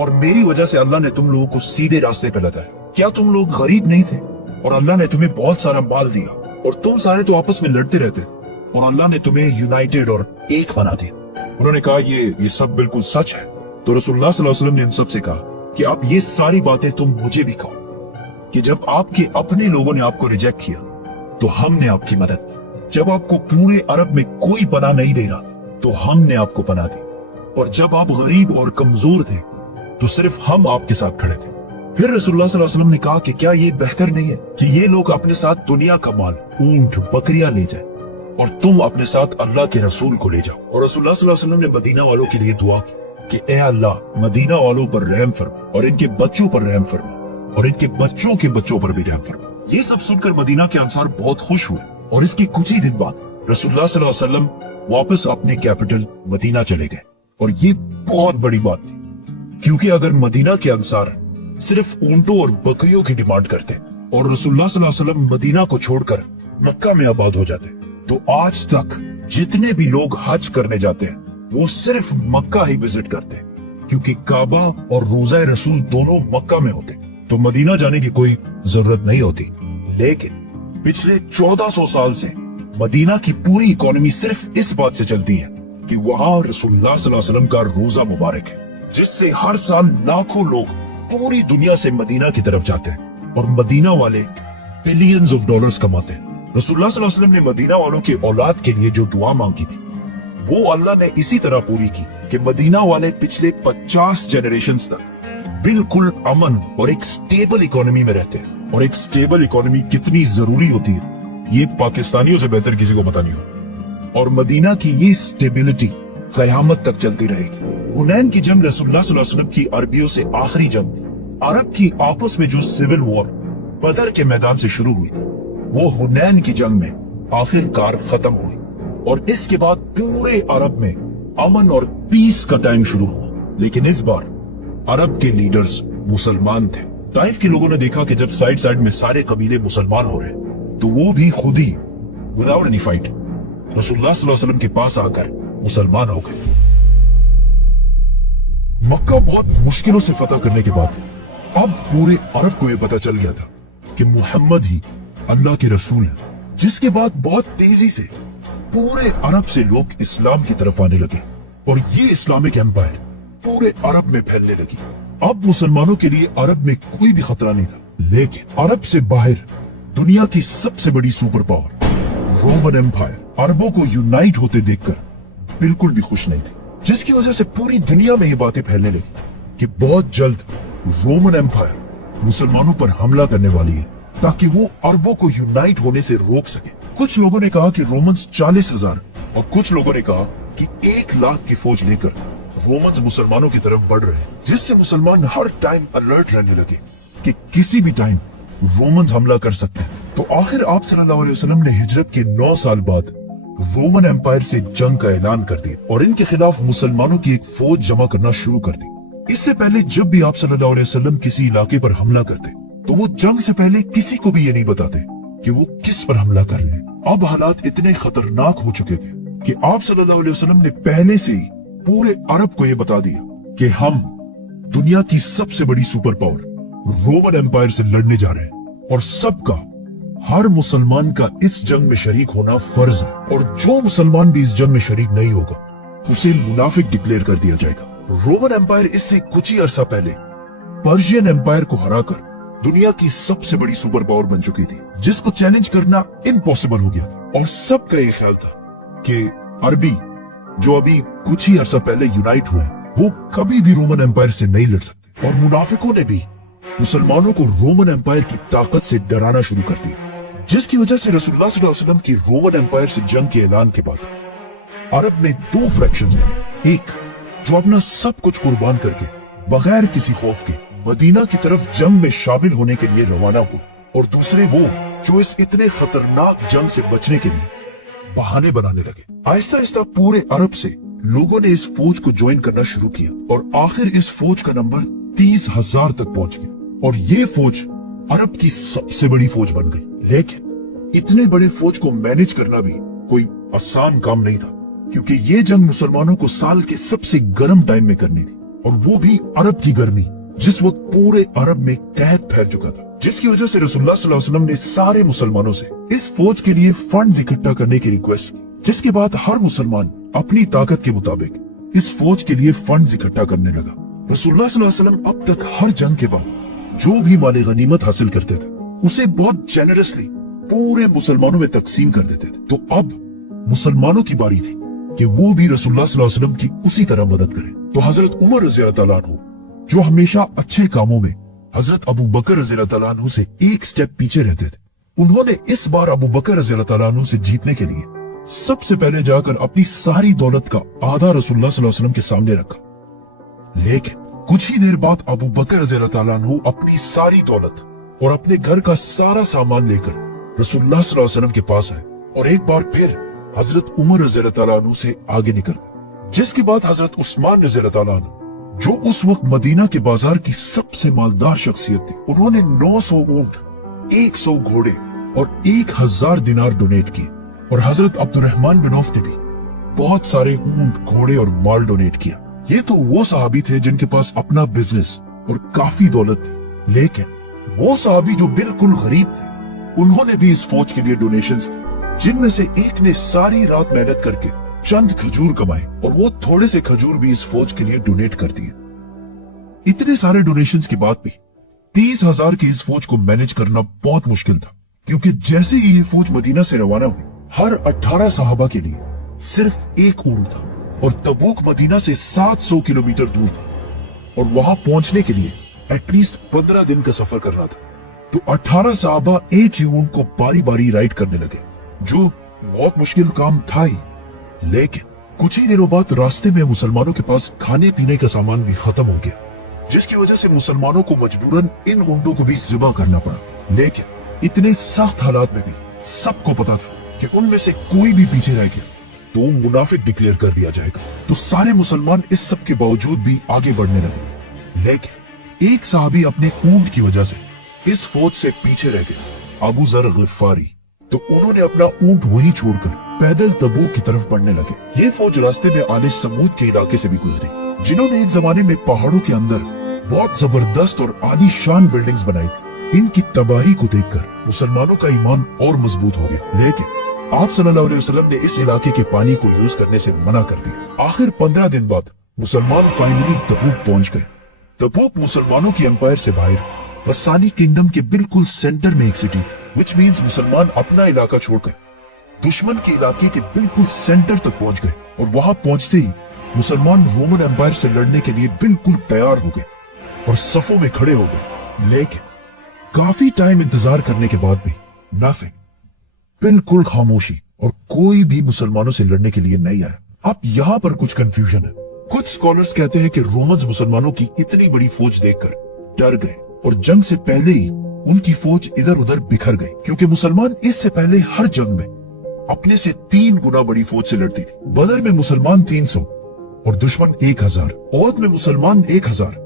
और मेरी वजह से अल्लाह ने तुम लोगों को सीधे रास्ते पर लगाया? क्या तुम लोग गरीब नहीं थे और अल्लाह ने तुम्हें बहुत सारा माल दिया और तुम सारे तो आपस में लड़ते रहते और अल्लाह ने तुम्हें यूनाइटेड और एक बना दिया? उन्होंने कहा, ये सब बिल्कुल सच है। तो रसूलुल्लाह सल्लल्लाहु अलैहि वसल्लम ने इन सब से कहा कि आप ये सारी बातें तुम मुझे भी कहो कि जब आपके अपने लोगों ने आपको रिजेक्ट किया तो हमने आपकी मदद की, जब आपको पूरे अरब में कोई पनाह नहीं दे रहा तो हमने आपको पनाह दी, और जब आप गरीब और कमजोर थे तो सिर्फ हम आपके साथ खड़े थे। फिर रसूलुल्लाह सल्लल्लाहु अलैहि वसल्लम ने कहा कि क्या ये बेहतर नहीं है कि ये लोग अपने साथ दुनिया का माल, ऊंट, बकरियां ले जाए और तुम अपने साथ अल्लाह के रसूल को ले जाओ। और रसूलुल्लाह सल्लल्लाहु अलैहि वसल्लम ने मदीना वालों के लिए दुआ की कि ए अल्लाह, मदीना वालों पर रहम फरमा और इनके बच्चों पर रहम फरमा और इनके बच्चों के बच्चों पर भी रहम फरमा। ये सब सुनकर मदीना के अंसार बहुत खुश हुए और इसके कुछ ही दिन बाद रसूलुल्लाह सल्लल्लाहु अलैहि वसल्लम वापस अपने कैपिटल मदीना चले गए। और ये बहुत बड़ी बात थी, क्योंकि अगर मदीना के अंसार सिर्फ ऊंटों और बकरियों की डिमांड करते और रसूलुल्लाह सल्लल्लाहु अलैहि वसल्लम मदीना को छोड़कर मक्का में आबाद हो जाते, तो आज तक जितने भी लोग हज करने जाते हैं वो सिर्फ मक्का ही विजिट करते, क्योंकि काबा और रोज़ा रसूल दोनों मक्का में होते, तो मदीना जाने की कोई जरूरत नहीं होती। लेकिन पिछले 1400 साल से मदीना की पूरी इकोनॉमी सिर्फ इस बात से चलती है कि वहां रसूलुल्लाह सल्लल्लाहु अलैहि वसल्लम का रोजा मुबारक है, जिससे हर साल लाखों लोग पूरी दुनिया से मदीना की तरफ जाते हैं और मदीना वाले बिलियंस ऑफ डॉलर्स कमाते हैं। रसूलुल्लाह सल्लल्लाहु अलैहि वसल्लम ने मदीना वालों के औलाद के लिए जो दुआ मांगी थी वो अल्लाह ने इसी तरह पूरी की कि मदीना वाले पिछले 50 जनरेशंस तक बिल्कुल अमन और एक स्टेबल इकोनॉमी में रहते हैं। और एक स्टेबल इकोनॉमी कितनी जरूरी होती है ये पाकिस्तानियों से बेहतर किसी को पता नहीं हो। और मदीना की ये स्टेबिलिटी कयामत तक चलती रहेगी। हुनैन की जंग रसूलुल्लाह सल्लल्लाहु अलैहि वसल्लम की अरबियों से आखिरी जंग थी। अरब की आपस में जो सिविल वॉर बदर के मैदान से शुरू हुई थी वो हुनैन की जंग में आखिरकार खत्म हुई और इसके बाद पूरे अरब में अमन और पीस का टाइम शुरू हुआ। लेकिन इस बार अरब के लीडर्स मुसलमान थे। ताइफ के लोगों ने देखा कि जब साइड साइड में सारे कबीले मुसलमान हो रहे तो वो भी खुद ही विदाउट एनी फाइट रसूलुल्लाह सल्लल्लाहु अलैहि वसल्लम के पास आकर मुसलमान हो गए। मक्का बहुत मुश्किलों से फतह करने के बाद अब पूरे अरब को यह पता चल गया था कि मुहम्मद ही अल्लाह के रसूल है, जिसके बाद बहुत तेजी से पूरे अरब से लोग इस्लाम की तरफ आने लगे और ये इस्लामिक एम्पायर पूरे अरब में फैलने लगी। अब मुसलमानों के लिए अरब में कोई भी खतरा नहीं था, लेकिन अरब से बाहर दुनिया की सबसे बड़ी सुपर पावर रोमन एम्पायर अरबों को यूनाइट होते देखकर बिल्कुल भी खुश नहीं थी, जिसकी वजह से पूरी दुनिया में ये बातें फैलने लगी कि बहुत जल्द रोमन एम्पायर मुसलमानों पर हमला करने वाली है ताकि वो अरबों को यूनाइट होने से रोक सके। कुछ लोगों ने कहा कि रोमन्स 40,000 और कुछ लोगों ने कहा कि 1 लाख की फौज लेकर रोमन्स मुसलमानों की तरफ बढ़ रहे हैं, जिससे मुसलमान हर टाइम अलर्ट रहने लगे कि किसी भी टाइम रोमन्स हमला कर सकते हैं। तो आखिर आप सल्लल्लाहु अलैहि वसल्लम ने हिजरत के 9 साल बाद रोमन एम्पायर से जंग का ऐलान कर दिया और इनके खिलाफ मुसलमानों की एक फौज जमा करना शुरू कर दी। इससे पहले जब भी आप सल्लल्लाहु अलैहि वसल्लम किसी इलाके पर हमला करते तो वो जंग से पहले किसी को भी ये नहीं बताते कि वो किस पर हमला कर रहे हैं। अब हालात इतने खतरनाक हो चुके थे कि आप सल्लल्लाहु अलैहि वसल्लम ने पहले से ही पूरे अरब को ये बता दिया कि हम दुनिया की सबसे बड़ी सुपर पावर रोमन एम्पायर से लड़ने जा रहे हैं और सबका, हर मुसलमान का इस जंग में शरीक होना फर्ज है और जो मुसलमान भी इस जंग में शरीक नहीं होगा उसे मुनाफिक डिक्लेयर कर दिया जाएगा। रोमन एम्पायर इससे कुछ ही अरसा पहले पर्शियन एम्पायर को हराकर दुनिया की सबसे बड़ी सुपर पावर बन चुकी थी, जिसको चैलेंज करना इम्पॉसिबल हो गया था। और सबका ये ख्याल था कि अरबी जो अभी कुछ ही अरसा पहले यूनाइट हुए वो कभी भी रोमन एम्पायर से नहीं लड़ सकते। और मुनाफिकों ने भी मुसलमानों को रोमन एम्पायर की ताकत से डराना शुरू कर दिया, जिसकी वजह से रसूलुल्लाह सल्लल्लाहु अलैहि वसल्लम की रोमन एम्पायर से जंग के ऐलान के बाद अरब में 2 फ्रैक्शंस बने। एक जो अपना सब कुछ कुर्बान करके बगैर किसी खौफ के मदीना की तरफ जंग में शामिल होने के लिए रवाना हुआ और दूसरे वो जो इस इतने खतरनाक जंग से बचने के लिए बहाने बनाने लगे। आहिस्ता आहिस्ता पूरे अरब से लोगों ने इस फौज को ज्वाइन करना शुरू किया और आखिर इस फौज का नंबर 30,000 तक पहुंच गया और ये फौज अरब की सबसे बड़ी फौज बन गई। लेकिन इतने बड़े फौज को मैनेज करना भी कोई आसान काम नहीं था, क्योंकि ये जंग मुसलमानों को साल के सबसे गर्म टाइम में करनी थी और वो भी अरब की गर्मी जिस वक्त पूरे अरब में कहत फैल चुका था, जिसकी वजह से रसूलुल्लाह सल्लल्लाहु अलैहि वसल्लम ने सारे मुसलमानों से इस फौज के लिए फंड्स इकट्ठा करने की रिक्वेस्ट की, जिसके बाद हर मुसलमान अपनी ताकत के मुताबिक इस फौज के लिए फंड्स इकट्ठा करने लगा। रसूलुल्लाह सल्लल्लाहु अलैहि वसल्लम अब तक हर जंग के बाद जो भी माले गनीमत हासिल करते थे उसे बहुत जेनरसली पूरे मुसलमानों में तकसीम कर देते थे। तो अब मुसलमानों की बारी थी कि वो भी रसूलुल्लाह सल्लल्लाहु अलैहि वसल्लम की उसी तरह मदद करें। तो हजरत उमर रज़ियल्लाहु अन्हु जो हमेशा अच्छे कामों में हजरत अबू बकर रज़ियल्लाहु ताला अन्हु से एक स्टेप पीछे रहते थे। उन्होंने इस बार अबू बकर रज़ियल्लाहु ताला अन्हु से जीतने के लिए सबसे पहले जाकर अपनी सारी दौलत का आधा रसूलुल्लाह सल्लल्लाहु अलैहि वसल्लम के सामने रखा। लेकिन कुछ ही देर बाद अबू बकर रज़ियल्लाहु ताला अन्हु अपनी सारी दौलत और अपने घर का सारा सामान लेकर रसूलुल्लाह सल्लल्लाहु अलैहि वसल्लम के पास आए और एक बार फिर हजरत उमर रज़ियल्लाहु ताला अन्हु से आगे निकल गए। जिसके बाद हजरत उस्मान रज़ियल्लाहु ताला अन्हु, जो उस वक्त मदीना के बाजार की सबसे मालदार शख्सियत थी, उन्होंने 900 ऊंट, 100 घोड़े और 1000 दिनार डोनेट किए। और हजरत अब्दुर्रहमान बिन औफ ने भी बहुत सारे ऊंट, घोड़े और माल डोनेट किया। ये तो वो सहाबी थे जिनके पास अपना बिजनेस और काफी दौलत थी। लेकिन वो सहाबी जो बिल्कुल गरीब थे, उन्होंने भी इस फौज के लिए डोनेशंस की, जिनमें से एक ने सारी रात मेहनत करके चंद खजूर कमाए और वो थोड़े से खजूर भी इस फौज के लिए डोनेट कर दिए। इतने सारे डोनेशंस के बाद भी 30,000 की इस फौज को मैनेज करना बहुत मुश्किल था, क्योंकि जैसे ही ये फौज मदीना से रवाना हुई, हर 18 सहाबा के लिए सिर्फ एक ऊंट था और तबूक मदीना से 700 किलोमीटर दूर था और वहां पहुंचने के लिए एटलीस्ट 15 दिन का सफर करना था। तो 18 सहाबा एक ही ऊंट को बारी बारी राइड करने लगे, जो बहुत मुश्किल काम था ही। लेकिन कुछ ही दिनों बाद रास्ते में मुसलमानों के पास खाने पीने का सामान भी खत्म हो गया, जिसकी वजह से मुसलमानों को मजबूरन इन ऊंटों को भी ज़िबा करना पड़ा। लेकिन इतने सख्त हालात में भी सबको पता था कि उनमें से कोई भी पीछे रह गया तो मुनाफिक डिक्लेयर कर दिया जाएगा। तो सारे मुसलमान इस सब के बावजूद भी आगे बढ़ने लगे। लेकिन एक साहबी अपने ऊंट की वजह से इस फौज से पीछे रह गए, अबू जर गिफारी। तो उन्होंने अपना ऊंट वहीं छोड़कर पैदल तबूक की तरफ बढ़ने लगे। ये फौज रास्ते में आले समूद के इलाके से भी गुजरी, जिन्होंने एक जमाने में पहाड़ों के अंदर बहुत जबरदस्त और आलीशान बिल्डिंग्स बनाई थी। इनकी तबाही को देखकर मुसलमानों का ईमान और मजबूत हो गया। लेकिन आप सल्लल्लाहु अलैहि वसल्लम ने इस इलाके के पानी को यूज करने से मना कर दिया। आखिर 15 दिन बाद मुसलमान फाइनली तबूक पहुंच गए। तबूक मुसलमानों की एम्पायर से बाहर गस्सानी किंगडम के बिल्कुल सेंटर में एक सिटी थी, विच मीन्स मुसलमान अपना इलाका छोड़कर दुश्मन के इलाके के बिल्कुल सेंटर तक पहुंच गए। और वहां पहुंचते ही मुसलमान रोमन एम्पायर से लड़ने के लिए बिल्कुल तैयार हो गए और सफों में खड़े हो गए। लेकिन काफी टाइम इंतजार करने के बाद भी नथिंग, बिल्कुल खामोशी, और कोई भी मुसलमानों से लड़ने के लिए नहीं आया। अब यहाँ पर कुछ कंफ्यूजन है। कुछ स्कॉलर्स कहते हैं कि रोमन्स मुसलमानों की इतनी बड़ी फौज देखकर डर गए और जंग से पहले ही उनकी फौज इधर उधर बिखर गई, क्योंकि मुसलमान इससे पहले हर जंग में अपने से 3 गुना बड़ी फौज से लड़ती थी। बदर में मुसलमान 300 और दुश्मन 1000, ओहद में मुसलमान 1000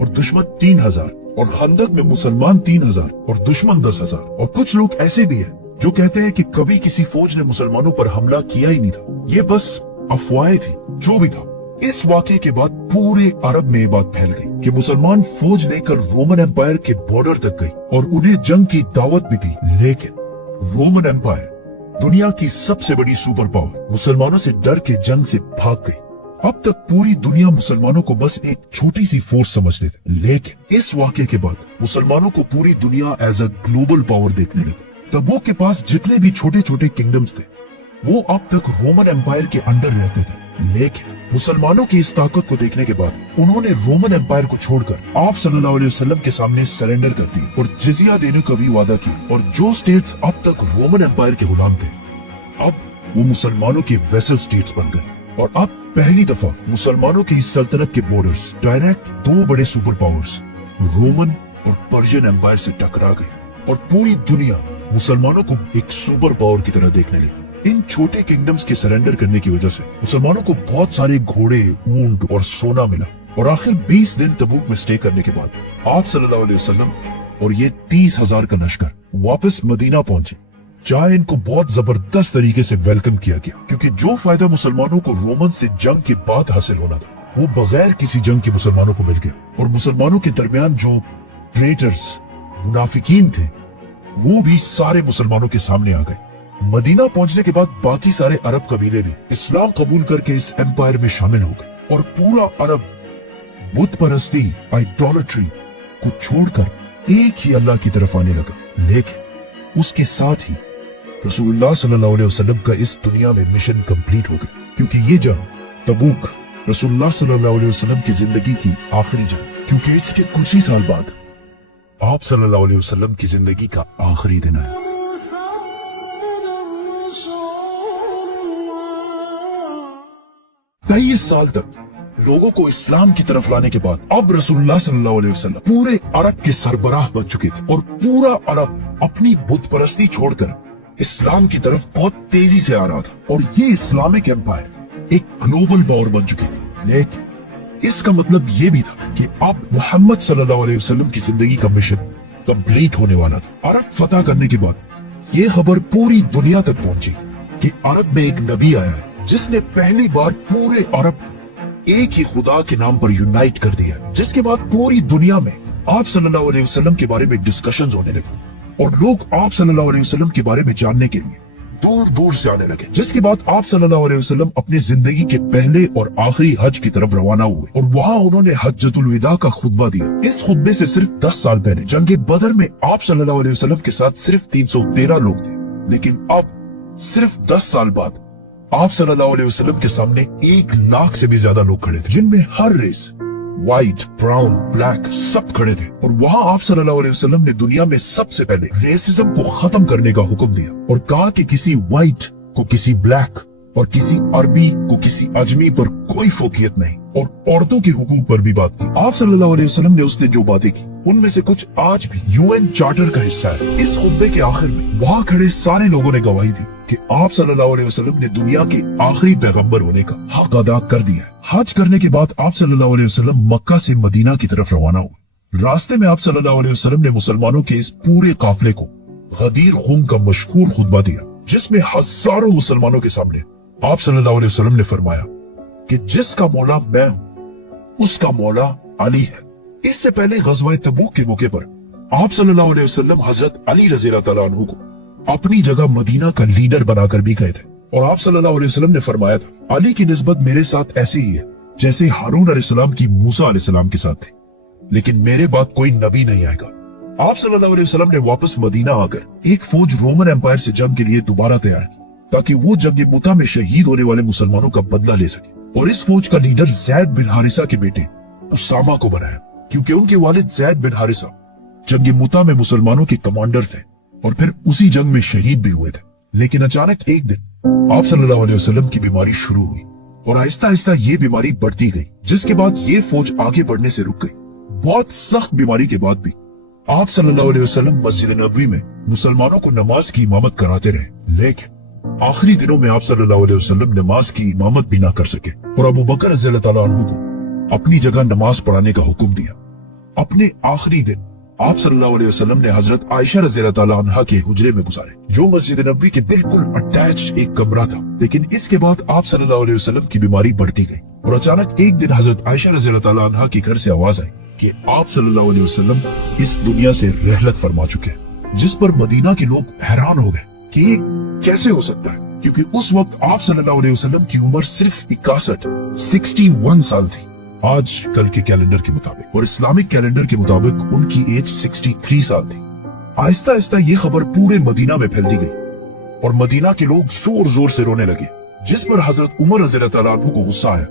और दुश्मन 3000, और खंदक में मुसलमान 3000 और दुश्मन 10,000। और कुछ लोग ऐसे भी हैं जो कहते हैं कि कभी किसी फौज ने मुसलमानों पर हमला किया ही नहीं था, ये बस अफवाहें थी। जो भी था, इस वाकये के बाद पूरे अरब में ये बात फैल गई कि मुसलमान फौज लेकर रोमन एम्पायर के बॉर्डर तक गई और उन्हें जंग की दावत भी दी। लेकिन रोमन एम्पायर, दुनिया की सबसे बड़ी सुपर पावर, मुसलमानों से डर के जंग से भाग गई। अब तक पूरी दुनिया मुसलमानों को बस एक छोटी सी फोर्स समझते थे, लेकिन इस वाकये के बाद मुसलमानों को पूरी दुनिया एज अ ग्लोबल पावर देखने लगी। तबूक के पास जितने भी छोटे छोटे किंगडम्स थे, वो अब तक रोमन एम्पायर के अंडर रहते थे। लेकिन मुसलमानों की इस ताकत को देखने के बाद उन्होंने रोमन एम्पायर को छोड़कर आप सल्लल्लाहु अलैहि वसल्लम के सामने सरेंडर कर दिया और जिजिया देने का भी वादा किया। और जो स्टेट्स अब तक रोमन एम्पायर के गुलाम थे, अब वो मुसलमानों के वेसल स्टेट्स बन गए। और अब पहली दफा मुसलमानों की इस सल्तनत के बॉर्डर्स डायरेक्ट 2 बड़े सुपर पावर्स रोमन और पर्शियन एम्पायर से टकरा गए और पूरी दुनिया मुसलमानों को एक सुपर पावर की तरह देखने लगी। इन छोटे किंगडम्स के सरेंडर करने की वजह से मुसलमानों को बहुत सारे घोड़े, ऊंट और सोना मिला। और आखिर 20 दिन तबूक में स्टे करने के बाद आप सल्लल्लाहु अलैहि वसल्लम और ये 30,000 का लश्कर वापस मदीना पहुंचे, जहां इनको बहुत जबरदस्त तरीके से वेलकम किया गया, क्योंकि जो फायदा मुसलमानों को रोमन से जंग के बाद हासिल होना था, वो बगैर किसी जंग के मुसलमानों को मिल गया। और मुसलमानों के दरमियान जो ट्रेटर्स, मुनाफिकीन थे, वो भी सारे मुसलमानों के सामने आ गए। मदीना पहुंचने के बाद बाकी सारे अरब कबीले भी इस्लाम कबूल करके इस एम्पायर में शामिल हो गए और पूरा अरब बुत परस्ती, आइडोलेट्री को छोड़कर एक ही अल्लाह की तरफ आने लगा। लेकिन उसके साथ ही रसूलुल्लाह सल्लल्लाहु अलैहि वसल्लम का इस दुनिया में मिशन कंप्लीट हो गया, क्योंकि ये जंग तबूक रसूलुल्लाह सल्लल्लाहु अलैहि वसल्लम की जिंदगी की आखिरी जंग, क्योंकि इसके कुछ ही साल बाद आप सल्लल्लाहु अलैहि वसल्लम की जिंदगी का आखिरी दिन है। 23 साल तक लोगों को इस्लाम की तरफ लाने के बाद अब रसूलुल्लाह सल्लल्लाहु अलैहि वसल्लम पूरे अरब के सरबराह बन चुके थे और पूरा अरब अपनी बुत परस्ती छोड़कर इस्लाम की तरफ बहुत तेजी से आ रहा था और ये इस्लामिक एम्पायर एक ग्लोबल पावर बन चुकी थी। लेकिन इसका मतलब ये भी था कि अब मोहम्मद सल्लल्लाहु अलैहि वसल्लम की जिंदगी का मिशन कंप्लीट होने वाला था। अरब फतह करने के बाद ये खबर पूरी दुनिया तक पहुंची कि अरब में एक नबी आया है जिसने पहली बार पूरे अरब को एक ही खुदा के नाम पर यूनाइट कर दिया, जिसके बाद पूरी दुनिया में आप सल्लल्लाहु अलैहि वसल्लम के बारे में डिस्कशंस होने लगे और लोग आप सल्लल्लाहु अलैहि वसल्लम के बारे में जानने के लिए दूर दूर से आने लगे। जिसके बाद आप सल्लल्लाहु अलैहि वसल्लम अपनी जिंदगी के पहले और आखिरी हज की तरफ रवाना हुए और वहाँ उन्होंने हज्जतुल विदा का खुतबा दिया। इस खुतबे से सिर्फ 10 साल पहले जंगे बदर में आप सल्लल्लाहु अलैहि वसल्लम के साथ सिर्फ 313 लोग थे, लेकिन अब सिर्फ 10 साल बाद आप सल्लल्लाहु अलैहि वसल्लम के सामने 1 लाख से भी ज्यादा लोग खड़े थे, जिनमें हर रेस व्हाइट, ब्राउन, ब्लैक सब खड़े थे। और वहाँ आप सल्लल्लाहु अलैहि वसल्लम ने दुनिया में सबसे पहले रेसिज्म को खत्म करने का हुक्म दिया और कहा कि किसी व्हाइट को किसी ब्लैक और किसी अरबी को किसी अजमी पर कोई फोकियत नहीं, और औरतों के हुकूक पर भी बात की। आप सल्लल्लाहु अलैहि वसल्लम ने उसने जो बातें की उनमें से कुछ आज भी यूएन चार्टर का हिस्सा है। इस खुतबे के आखिर में वहाँ खड़े सारे लोगों ने गवाही दी कि आप सल्लल्लाहु अलैहि वसल्लम ने दुनिया के आखिरी पैगंबर होने का हक अदा कर दिया है। हज करने के बाद आप सल्लल्लाहु अलैहि वसल्लम मक्का से मदीना की तरफ रवाना हुए। रास्ते में आप सल्लल्लाहु अलैहि वसल्लम ने मुसलमानों के इस पूरे काफिले को गदीर खुम का मशहूर खुतबा दिया, जिसमें हजारों मुसलमानों के सामने आप सल्लल्लाहु अलैहि वसल्लम ने फरमाया कि जिसका मौला मैं हूँ उसका मौला अली है। इससे पहले गज़वा तबूक के मौके पर आप सल्लल्लाहु अलैहि वसल्लम हजरत अली रज़ियल्लाहु तआला अन्हु को अपनी जगह मदीना का लीडर बनाकर भी गए थे और आप सल्लल्लाहु अलैहि वसल्लम ने फरमाया था अली की निस्बत मेरे साथ ऐसी ही है जैसे हारून अलैहिस्सलाम की मूसा अलैहिस्सलाम के साथ थी, लेकिन मेरे बाद कोई नबी नहीं आएगा। आप सल्लल्लाहु अलैहि वसल्लम ने वापस मदीना आकर एक फौज रोमन एम्पायर से जंग के लिए दोबारा तैयार की ताकि वो जंग मुता में शहीद होने वाले मुसलमानों का बदला ले सके, और इस फौज का लीडर ज़ैद बिन हारिसा के बेटे उसामा को बनाया, क्योंकि उनके वालिद ज़ैद बिन हारिसा जंग मुता में मुसलमानों के कमांडर थे और फिर उसी जंग में शहीद भी हुए थे। लेकिन अचानक एक दिन आप सल्लल्लाहु अलैहि वसल्लम की बीमारी शुरू हुई और आहिस्ता आहिस्ता ये बीमारी बढ़ती गई, जिसके बाद ये फौज आगे बढ़ने से रुक गई। बहुत सख्त बीमारी के बाद भी आप सल्लल्लाहु अलैहि वसल्लम मस्जिद नबवी में मुसलमानों को नमाज की इमामत कराते रहे, लेकिन आखिरी दिनों में आप सल्लल्लाहु अलैहि वसल्लम नमाज की इमामत भी ना कर सके और अबू बकर रज़ियल्लाहु तआला अन्हु को अपनी जगह नमाज पढ़ाने का हुक्म दिया। अपने आखिरी दिन आप सल्लल्लाहु अलैहि वसल्लम ने हजरत आयशा रज़ियल्लाहु तआला अन्हा के हुजरे में गुजारे, जो मस्जिद नबवी के बिल्कुल अटैच एक कमरा था। लेकिन इसके बाद आप सल्लल्लाहु अलैहि वसल्लम की बीमारी बढ़ती गई और अचानक एक दिन हजरत आयशा रज़ियल्लाहु तआला अन्हा के घर से आवाज आई कि आप सल्लल्लाहु अलैहि वसल्लम इस दुनिया से रहलत फरमा चुके हैं, जिस पर मदीना के लोग हैरान हो गए कि ये कैसे हो सकता है, क्योंकि उस वक्त आप सल्लल्लाहु अलैहि वसल्लम की उम्र सिर्फ 61 साल थी आज कल के कैलेंडर के मुताबिक, और इस्लामिक कैलेंडर के मुताबिक उनकी एज 63 साल थी। आहिस्ता आहिस्ता ये खबर पूरे मदीना में फैलती गई और मदीना के लोग जोर जोर से रोने लगे, जिस पर हजरत उमर रज़ियल्लाहु तआला अन्हु को गुस्सा आया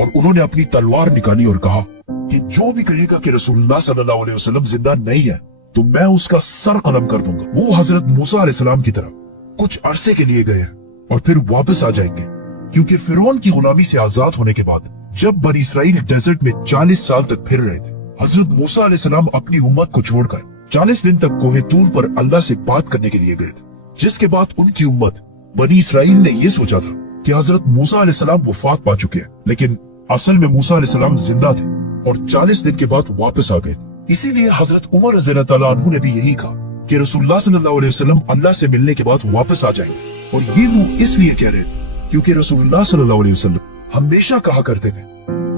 और उन्होंने अपनी तलवार निकाली और कहा कि जो भी कहेगा कि रसूलुल्लाह सल्लल्लाहु अलैहि वसल्लम जिंदा नहीं है तो मैं उसका सर कलम कर दूंगा। वो हजरत मूसा अलैहिस्सलाम की तरह कुछ अरसे के लिए गए और फिर वापस आ जाएंगे, क्योंकि फिरौन की गुलामी से आजाद होने के बाद जब बनी इसराइल डेजर्ट में 40 साल तक फिर रहे थे, हजरत मूसा अलैहिस्सलाम अपनी उम्मत को छोड़कर 40 दिन तक कोहे तूर पर अल्लाह से बात करने के लिए गए थे, जिसके बाद उनकी उम्मत बनी इसराइल ने यह सोचा था कि हजरत मूसा अलैहिस्सलाम वफात पा चुके हैं, लेकिन असल में मूसा अलैहिस्सलाम जिंदा थे और 40 दिन के बाद वापस आ गए। इसीलिए हजरत उमर रज़ियल्लाहु तआला अन्हु ने भी यही कहा कि रसूलुल्लाह सल्लल्लाहु अलैहि वसल्लम अल्लाह से मिलने के बाद वापस आ जाएंगे, और ये वो इसलिए कह रहे थे क्योंकि रसूलुल्लाह सल्लल्लाहु अलैहि वसल्लम हमेशा कहा करते थे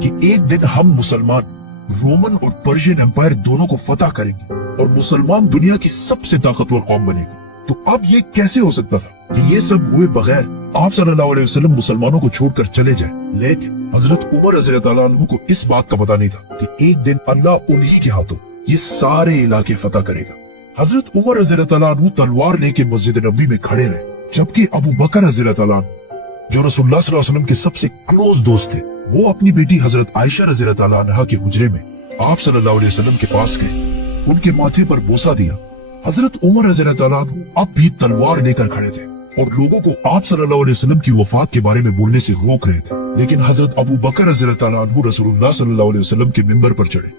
कि एक दिन हम मुसलमान रोमन और पर्शियन एम्पायर दोनों को फतह करेंगे और मुसलमान दुनिया की सबसे ताकतवर कौम बनेगी। तो अब ये कैसे हो सकता था कि ये सब हुए बगैर आप सल्लल्लाहु अलैहि वसल्लम मुसलमानों को छोड़कर चले जाए। लेकिन हजरत उमर रज़ियल्लाहु तआला अन्हु को इस बात का पता नहीं था कि एक दिन अल्लाह उन्हीं के हाथों ये सारे इलाके फतह करेगा। हजरत उमर रज़ियल्लाहु तआला अन्हु तलवार लेके मस्जिद नबवी में खड़े रहे, जबकि अबू बकर रज़ियल्लाहु तआला अन्हु जो रसूलुल्लाह सल्लल्लाहु अलैहि वसल्लम के सबसे क्लोज दोस्त थे, वो अपनी बेटी हजरत आयशा रज़ियल्लाहु तआला अन्हा के हुजरे में आप सल्लल्लाहु अलैहि वसल्लम के पास गए उनके माथे पर बोसा दिया। हजरत उमर रज़ी अल्लाह तआला अन्हु अब भी तलवार लेकर खड़े थे और लोगों को आप सल्लल्लाहु अलैहि वसल्लम की वफात के बारे में बोलने से रोक रहे थे। लेकिन हजरत अबू बकर रज़ी अल्लाह तआला अन्हु रसूलुल्लाह सल्लल्लाहु अलैहि वसल्लम के मिंबर पर चढ़े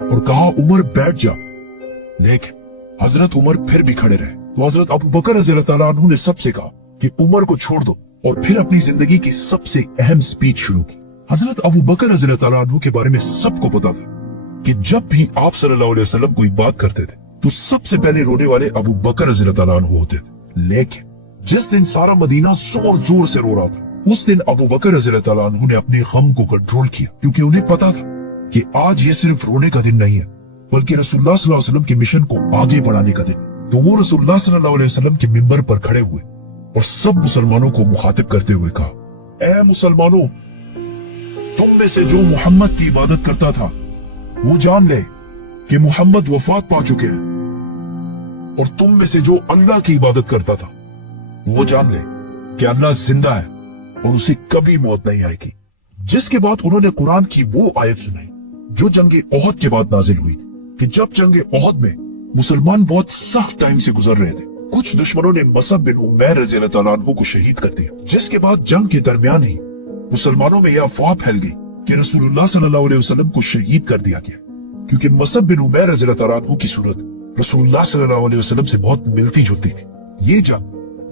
और कहा, उमर बैठ जा। लेकिन हजरत उमर फिर भी खड़े रहे तो हजरत अबू बकर रज़ी अल्लाह तआला अन्हु ने सबसे कहा कि उमर को छोड़ दो और फिर अपनी जिंदगी की सबसे अहम स्पीच शुरू की। हजरत अबू बकर रज़ी अल्लाह तआला अन्हु के बारे में सबको पता था कि जब भी आप सल्लल्लाहु अलैहि वसल्लम कोई बात करते थे तो सबसे पहले रोने वाले अबू बकर रज़ी अल्लाह तआला अन्हु होते थे। लेकिन जिस दिन सारा मदीना जोर जोर से रो रहा था, उस दिन अबू बकर रज़ी अल्लाह तआला अन्हु ने अपने गम को कंट्रोल किया, क्योंकि उन्हें पता था कि आज ये सिर्फ रोने का दिन नहीं है बल्कि रसूलुल्लाह सल्लल्लाहु अलैहि वसल्लम के मिशन को आगे बढ़ाने का दिन। तो वो रसूलुल्लाह सल्लल्लाहु अलैहि वसल्लम के मिंबर पर खड़े हुए और सब मुसलमानों को मुखातिब करते हुए कहा, ऐ मुसलमानों, तुम में से जो मोहम्मद की इबादत करता था वो जान ले कि मोहम्मद वफात पा चुके हैं, और तुम में से जो अल्लाह की इबादत करता था वो जान ले कि अल्लाह जिंदा है और उसे कभी मौत नहीं आएगी। जिसके बाद उन्होंने कुरान की वो आयत सुनाई जो जंगे ओहद के बाद नाजिल हुई थी कि जब जंगे ओहद में मुसलमान बहुत सख्त टाइम से गुजर रहे थे, कुछ दुश्मनों ने मसअब बिन उमैर रज़ी अल्लाह तआला अन्हु को शहीद कर दिया। जिसके बाद जंग के दरमियान ही मुसलमानों में यह अफवाह फैल गई कि रसूलुल्लाह सल्लल्लाहु अलैहि वसल्लम को शहीद कर दिया गया, क्योंकि मसअब बिन उमैर रज़ी अल्लाह तआला अन्हु की सूरत रसूलुल्लाह सल्लल्लाहु अलैहि वसल्लम से बहुत मिलती जुलती थी। ये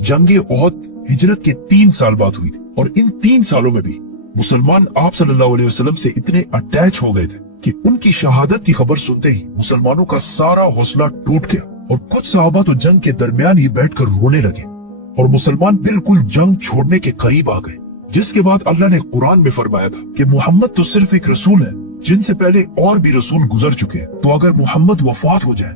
जंगे ओहद हिजरत के 3 साल बाद हुई थी और इन 3 सालों में भी मुसलमान आप सल्लल्लाहु अलैहि वसल्लम से इतने अटैच हो गए थे कि उनकी शहादत की खबर सुनते ही मुसलमानों का सारा हौसला टूट गया और कुछ सहाबा तो जंग के दरमियान ही बैठकर रोने लगे और मुसलमान बिल्कुल जंग छोड़ने के करीब आ गए। जिसके बाद अल्लाह ने कुरान में फरमाया था कि मोहम्मद तो सिर्फ एक रसूल है जिनसे पहले और भी रसूल गुजर चुके हैं, तो अगर मोहम्मद वफात हो जाए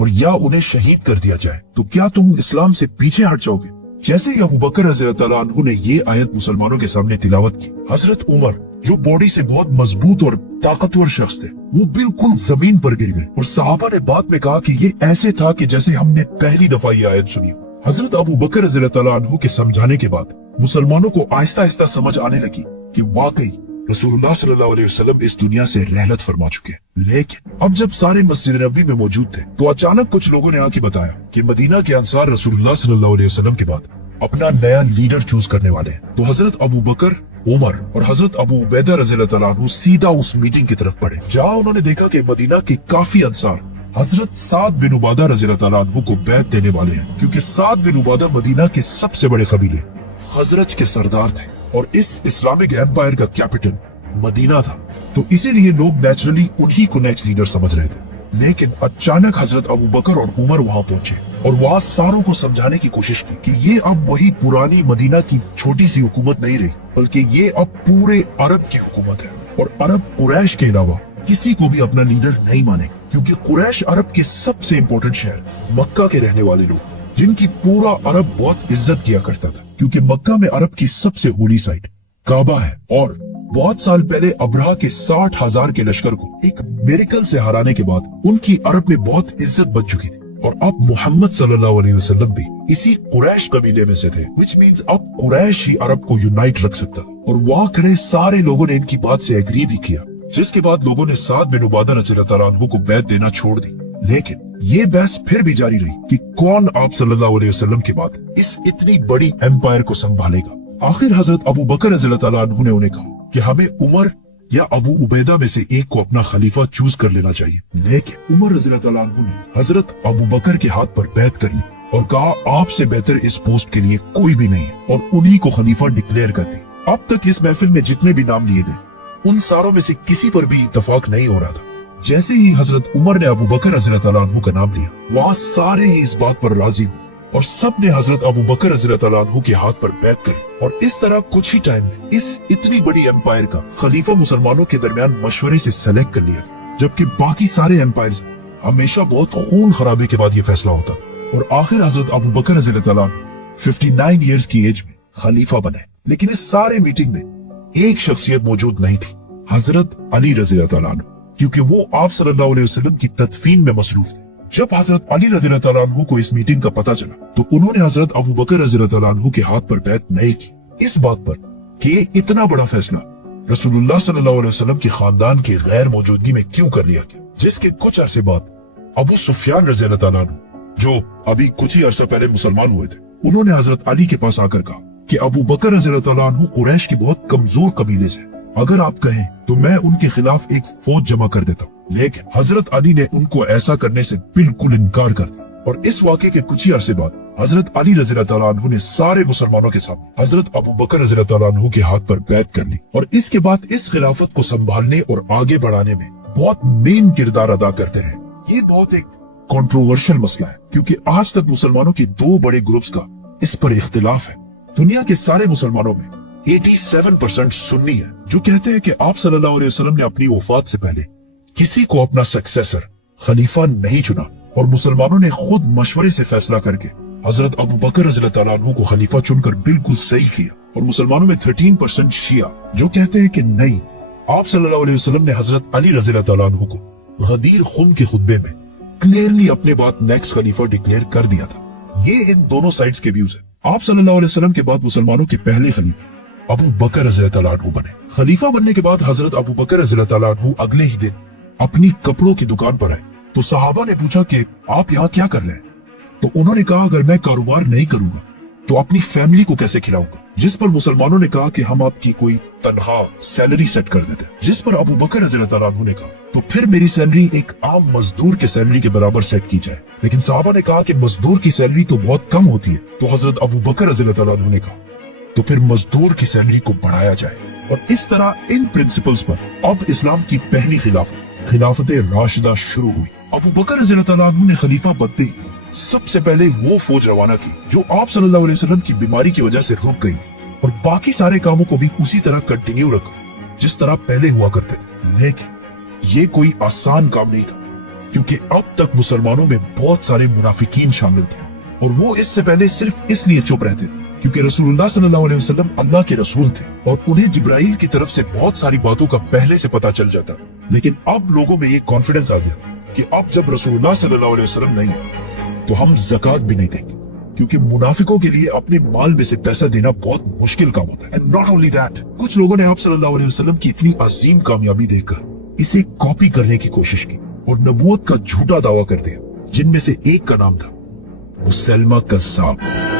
और या उन्हें शहीद कर दिया जाए तो क्या तुम इस्लाम से पीछे हट जाओगे? जैसे ही अबू बकर रज़ी अल्लाह अन्हु ने ये आयत मुसलमानों के सामने तिलावत की, हजरत उमर जो बॉडी से बहुत मजबूत और ताकतवर शख्स थे, वो बिल्कुल जमीन पर गिर गए और सहाबा ने बाद में कहा कि ये ऐसे था कि जैसे हमने पहली दफा ये आयत सुनी हो। हजरत अबू बकर रज़ी अल्लाह अन्हु के समझाने के बाद मुसलमानों को आहिस्ता आहिस्ता समझ आने लगी कि वाकई रसूलुल्लाह सल्लल्लाहु अलैहि वसल्लम इस दुनिया से रहलत फरमा चुके हैं। लेकिन अब जब सारे मस्जिद नबवी में मौजूद थे तो अचानक कुछ लोगों ने आके बताया कि मदीना के अंसार रसूलुल्लाह सल्लल्लाहु अलैहि वसल्लम के बाद अपना नया लीडर चूज करने वाले हैं। तो हजरत अबू बकर, उमर और हजरत अबू उबैदा रज़ी अल्लाह अन्हु सीधा उस मीटिंग की तरफ बढ़े, जहाँ उन्होंने देखा कि मदीना के काफी अंसार हजरत साद बिन उबादा रज़ी अल्लाह अन्हु को बैत देने वाले हैं, क्योंकि साद बिन उबादा मदीना के सबसे बड़े कबीले खजरज के सरदार थे और इस इस्लामिक एम्पायर का कैपिटल मदीना था, तो इसीलिए लोग नेचुरली उन्हीं को नेक्स्ट लीडर समझ रहे थे। लेकिन अचानक हजरत अबू बकर और उमर वहाँ पहुंचे और वहाँ सारों को समझाने की कोशिश की कि ये अब वही पुरानी मदीना की छोटी सी हुकूमत नहीं रही, बल्कि ये अब पूरे अरब की हुकूमत है और अरब कुरैश के अलावा किसी को भी अपना लीडर नहीं मानेगा, क्योंकि कुरैश अरब के सबसे इम्पोर्टेंट शहर मक्का के रहने वाले लोग, जिनकी पूरा अरब बहुत इज्जत किया करता था, क्योंकि मक्का में अरब की सबसे होली साइट काबा है और बहुत साल पहले अब्रहा के 60,000 के लश्कर को एक मिरेकल से हराने के बाद उनकी अरब में बहुत इज्जत बच चुकी थी और अब मोहम्मद सल्लल्लाहु अलैहि वसल्लम भी इसी कुरैश कबीले में से थे, which means अब कुरैश ही अरब को यूनाइट रख सकता था। और वहाँ खड़े सारे लोगों ने इनकी बात से एग्री भी किया, जिसके बाद लोगों ने साद बिन उबादा रज़ी अल्लाह अन्हु को बैत देना छोड़ दी। लेकिन ये बहस फिर भी जारी रही कि कौन आप सल्लल्लाहु अलैहि वसल्लम के बाद इस इतनी बड़ी एम्पायर को संभालेगा। आखिर हजरत अबू बकर रज़ी अल्लाह अन्हु ने उन्हें कहा कि हमें उमर या अबू उबैदा में से एक को अपना खलीफा चूज कर लेना चाहिए। लेकिन उमर रज़ी अल्लाह अन्हु ने हजरत अबू बकर के हाथ पर बैत कर ली और कहा, आपसे बेहतर इस पोस्ट के लिए कोई भी नहीं है, और उन्हीं को खलीफा डिक्लेयर कर दी। अब तक इस महफिल में जितने भी नाम लिए गए उन सारों में से किसी पर भी इत्तेफाक नहीं हो रहा था। जैसे ही हजरत उमर ने अबू बकर रज़ी अल्लाह अन्हु का नाम लिया, वहाँ सारे ही इस बात पर राजी हुए और सब ने हजरत अबू बकर रज़ी अल्लाह अन्हु के हाथ पर बैत करी। और इस तरह कुछ ही टाइम में इस इतनी बड़ी एम्पायर का खलीफा मुसलमानों के दरमियान मशवरे से सेलेक्ट कर लिया गया, जबकि बाकी सारे एम्पायर्स में हमेशा बहुत खून खराबे के बाद ये फैसला होता था। और आखिर हजरत अबू बकर रज़ी अल्लाह अन्हु 59 ईयर्स की एज में खलीफा बने। लेकिन इस सारे मीटिंग में एक शख्सियत मौजूद नहीं थी, हजरत अली रज़ी अल्लाह अन्हु, क्योंकि वो आप सल्लल्लाहु अलैहि वसल्लम की तदफीन में मसरूफ थे। जब हजरत अली रज़ी अल्लाह अन्हु को इस मीटिंग का पता चला तो उन्होंने हजरत अबू बकर रज़ी अल्लाह अन्हु के हाथ पर बैत नहीं की, इस बात पर कि इतना बड़ा फैसला रसूलुल्लाह सल्लल्लाहु अलैहि वसल्लम के खानदान की गैर मौजूदगी में क्यों कर लिया गया। जिसके कुछ अरसे बाद अबू सुफियान रज़ी अल्लाह ताला अन्हु, जो अभी कुछ ही अरसा पहले मुसलमान हुए थे, उन्होंने हजरत अली के पास आकर कहा कि अबू बकर रज़ी अल्लाह ताला अन्हु कुरैश की बहुत कमजोर कबीले से, अगर आप कहें तो मैं उनके खिलाफ एक फौज जमा कर देता हूँ। लेकिन हजरत अली ने उनको ऐसा करने से बिल्कुल इनकार कर दिया। और इस वाक़े के कुछ ही अरसे बाद हजरत अली रज़ी अल्लाह ताला अन्हु ने सारे मुसलमानों के सामने हजरत अबू बकर रज़ी अल्लाह ताला अन्हु के हाथ पर बैत कर ली, और इसके बाद इस खिलाफत को संभालने और आगे बढ़ाने में बहुत मेन किरदार अदा करते रहे। ये बहुत एक कंट्रोवर्शियल मसला है, क्योंकि आज तक मुसलमानों के दो बड़े ग्रुप्स का इस पर इख्तिलाफ है। दुनिया के सारे मुसलमानों में 87% सुन्नी है, जो कहते हैं कि आप सल्लल्लाहु अलैहि वसल्लम ने अपनी वफात से पहले किसी को अपना सक्सेसर खलीफा नहीं चुना, और मुसलमानों ने खुद मशवरे से फैसला करके हजरत अबू बकर रज़ी अल्लाह ताला अन्हु को खलीफा चुनकर बिल्कुल सही किया। और मुसलमानों में 13% शिया, जो कहते हैं कि नहीं, आप सल्लल्लाहु अलैहि वसल्लम ने हजरत अली रज़ी अल्लाह ताला अन्हु को गदीर खुम के खुतबे में क्लियरली अपने बाद नेक्स्ट खलीफा डिक्लेयर कर दिया था। ये इन दोनों साइड्स के व्यूज है। आप सल्लल्लाहु अलैहि वसल्लम के बाद मुसलमानों के पहले खलीफा अबू बकर रज़ी अल्लाह ताला अन्हु बने। खलीफा बनने के बाद हजरत अबू बकर रज़ी अल्लाह ताला अन्हु अगले ही दिन अपनी कपड़ों की दुकान पर आए, तो सहाबा ने पूछा कि आप यहाँ क्या कर रहे हैं? तो उन्होंने कहा, अगर मैं कारोबार नहीं करूंगा तो अपनी फैमिली को कैसे खिलाऊंगा? जिस पर मुसलमानों ने कहा कि हम आपकी कोई तनख्वाह सैलरी सेट कर देते हैं। जिस पर अबू बकर रज़ी अल्लाह ताला अन्हु ने कहा, तो फिर मेरी सैलरी एक आम मजदूर के सैलरी के बराबर सेट की जाए। लेकिन सहाबा ने कहा कि मजदूर की सैलरी तो बहुत कम होती है। तो हजरत अबू बकर रज़ी अल्लाह ताला अन्हु ने कहा, तो फिर मजदूर की सैलरी को बढ़ाया जाए। और इस तरह इन प्रिंसिपल्स पर अब इस्लाम की पहली खिलाफत राशिदा शुरू हुई। अबू बकर रज़ी अल्लाह ताला अन्हु ने खलीफा बनते ही सबसे पहले वो फौज रवाना की जो आप सल्लल्लाहु अलैहि वसल्लम की बीमारी की वजह से रुक गई, और बाकी सारे कामों को भी उसी तरह कंटिन्यू रखा जिस तरह पहले हुआ करते थे। लेकिन ये कोई आसान काम नहीं था, क्योंकि अब तक मुसलमानों में बहुत सारे मुनाफिकीन शामिल थे, और वो इससे पहले सिर्फ इसलिए चुप रहते थे क्योंकि रसूलुल्लाह सल्लल्लाहु अलैहि वसल्लम अल्लाह के रसूल थे और उन्हें जिब्राइल की तरफ से बहुत सारी बातों का पहले से पता चल जाता। लेकिन अब लोगों में ये कॉन्फिडेंस आ गया कि अब जब रसूलुल्लाह सल्लल्लाहु अलैहि वसल्लम नहीं तो हम ज़कात भी नहीं देंगे, क्योंकि मुनाफिकों के लिए अपने माल में से पैसा देना बहुत मुश्किल काम होता है। एंड नॉट ओनली दैट, कुछ लोगों ने आप सल्लल्लाहु अलैहि वसल्लम की इतनी अजीम कामयाबी देखकर इसे कॉपी करने की कोशिश की और नबूवत का झूठा दावा कर दिया, जिनमें से एक का नाम था मुसैलमा कज़्ज़ाब।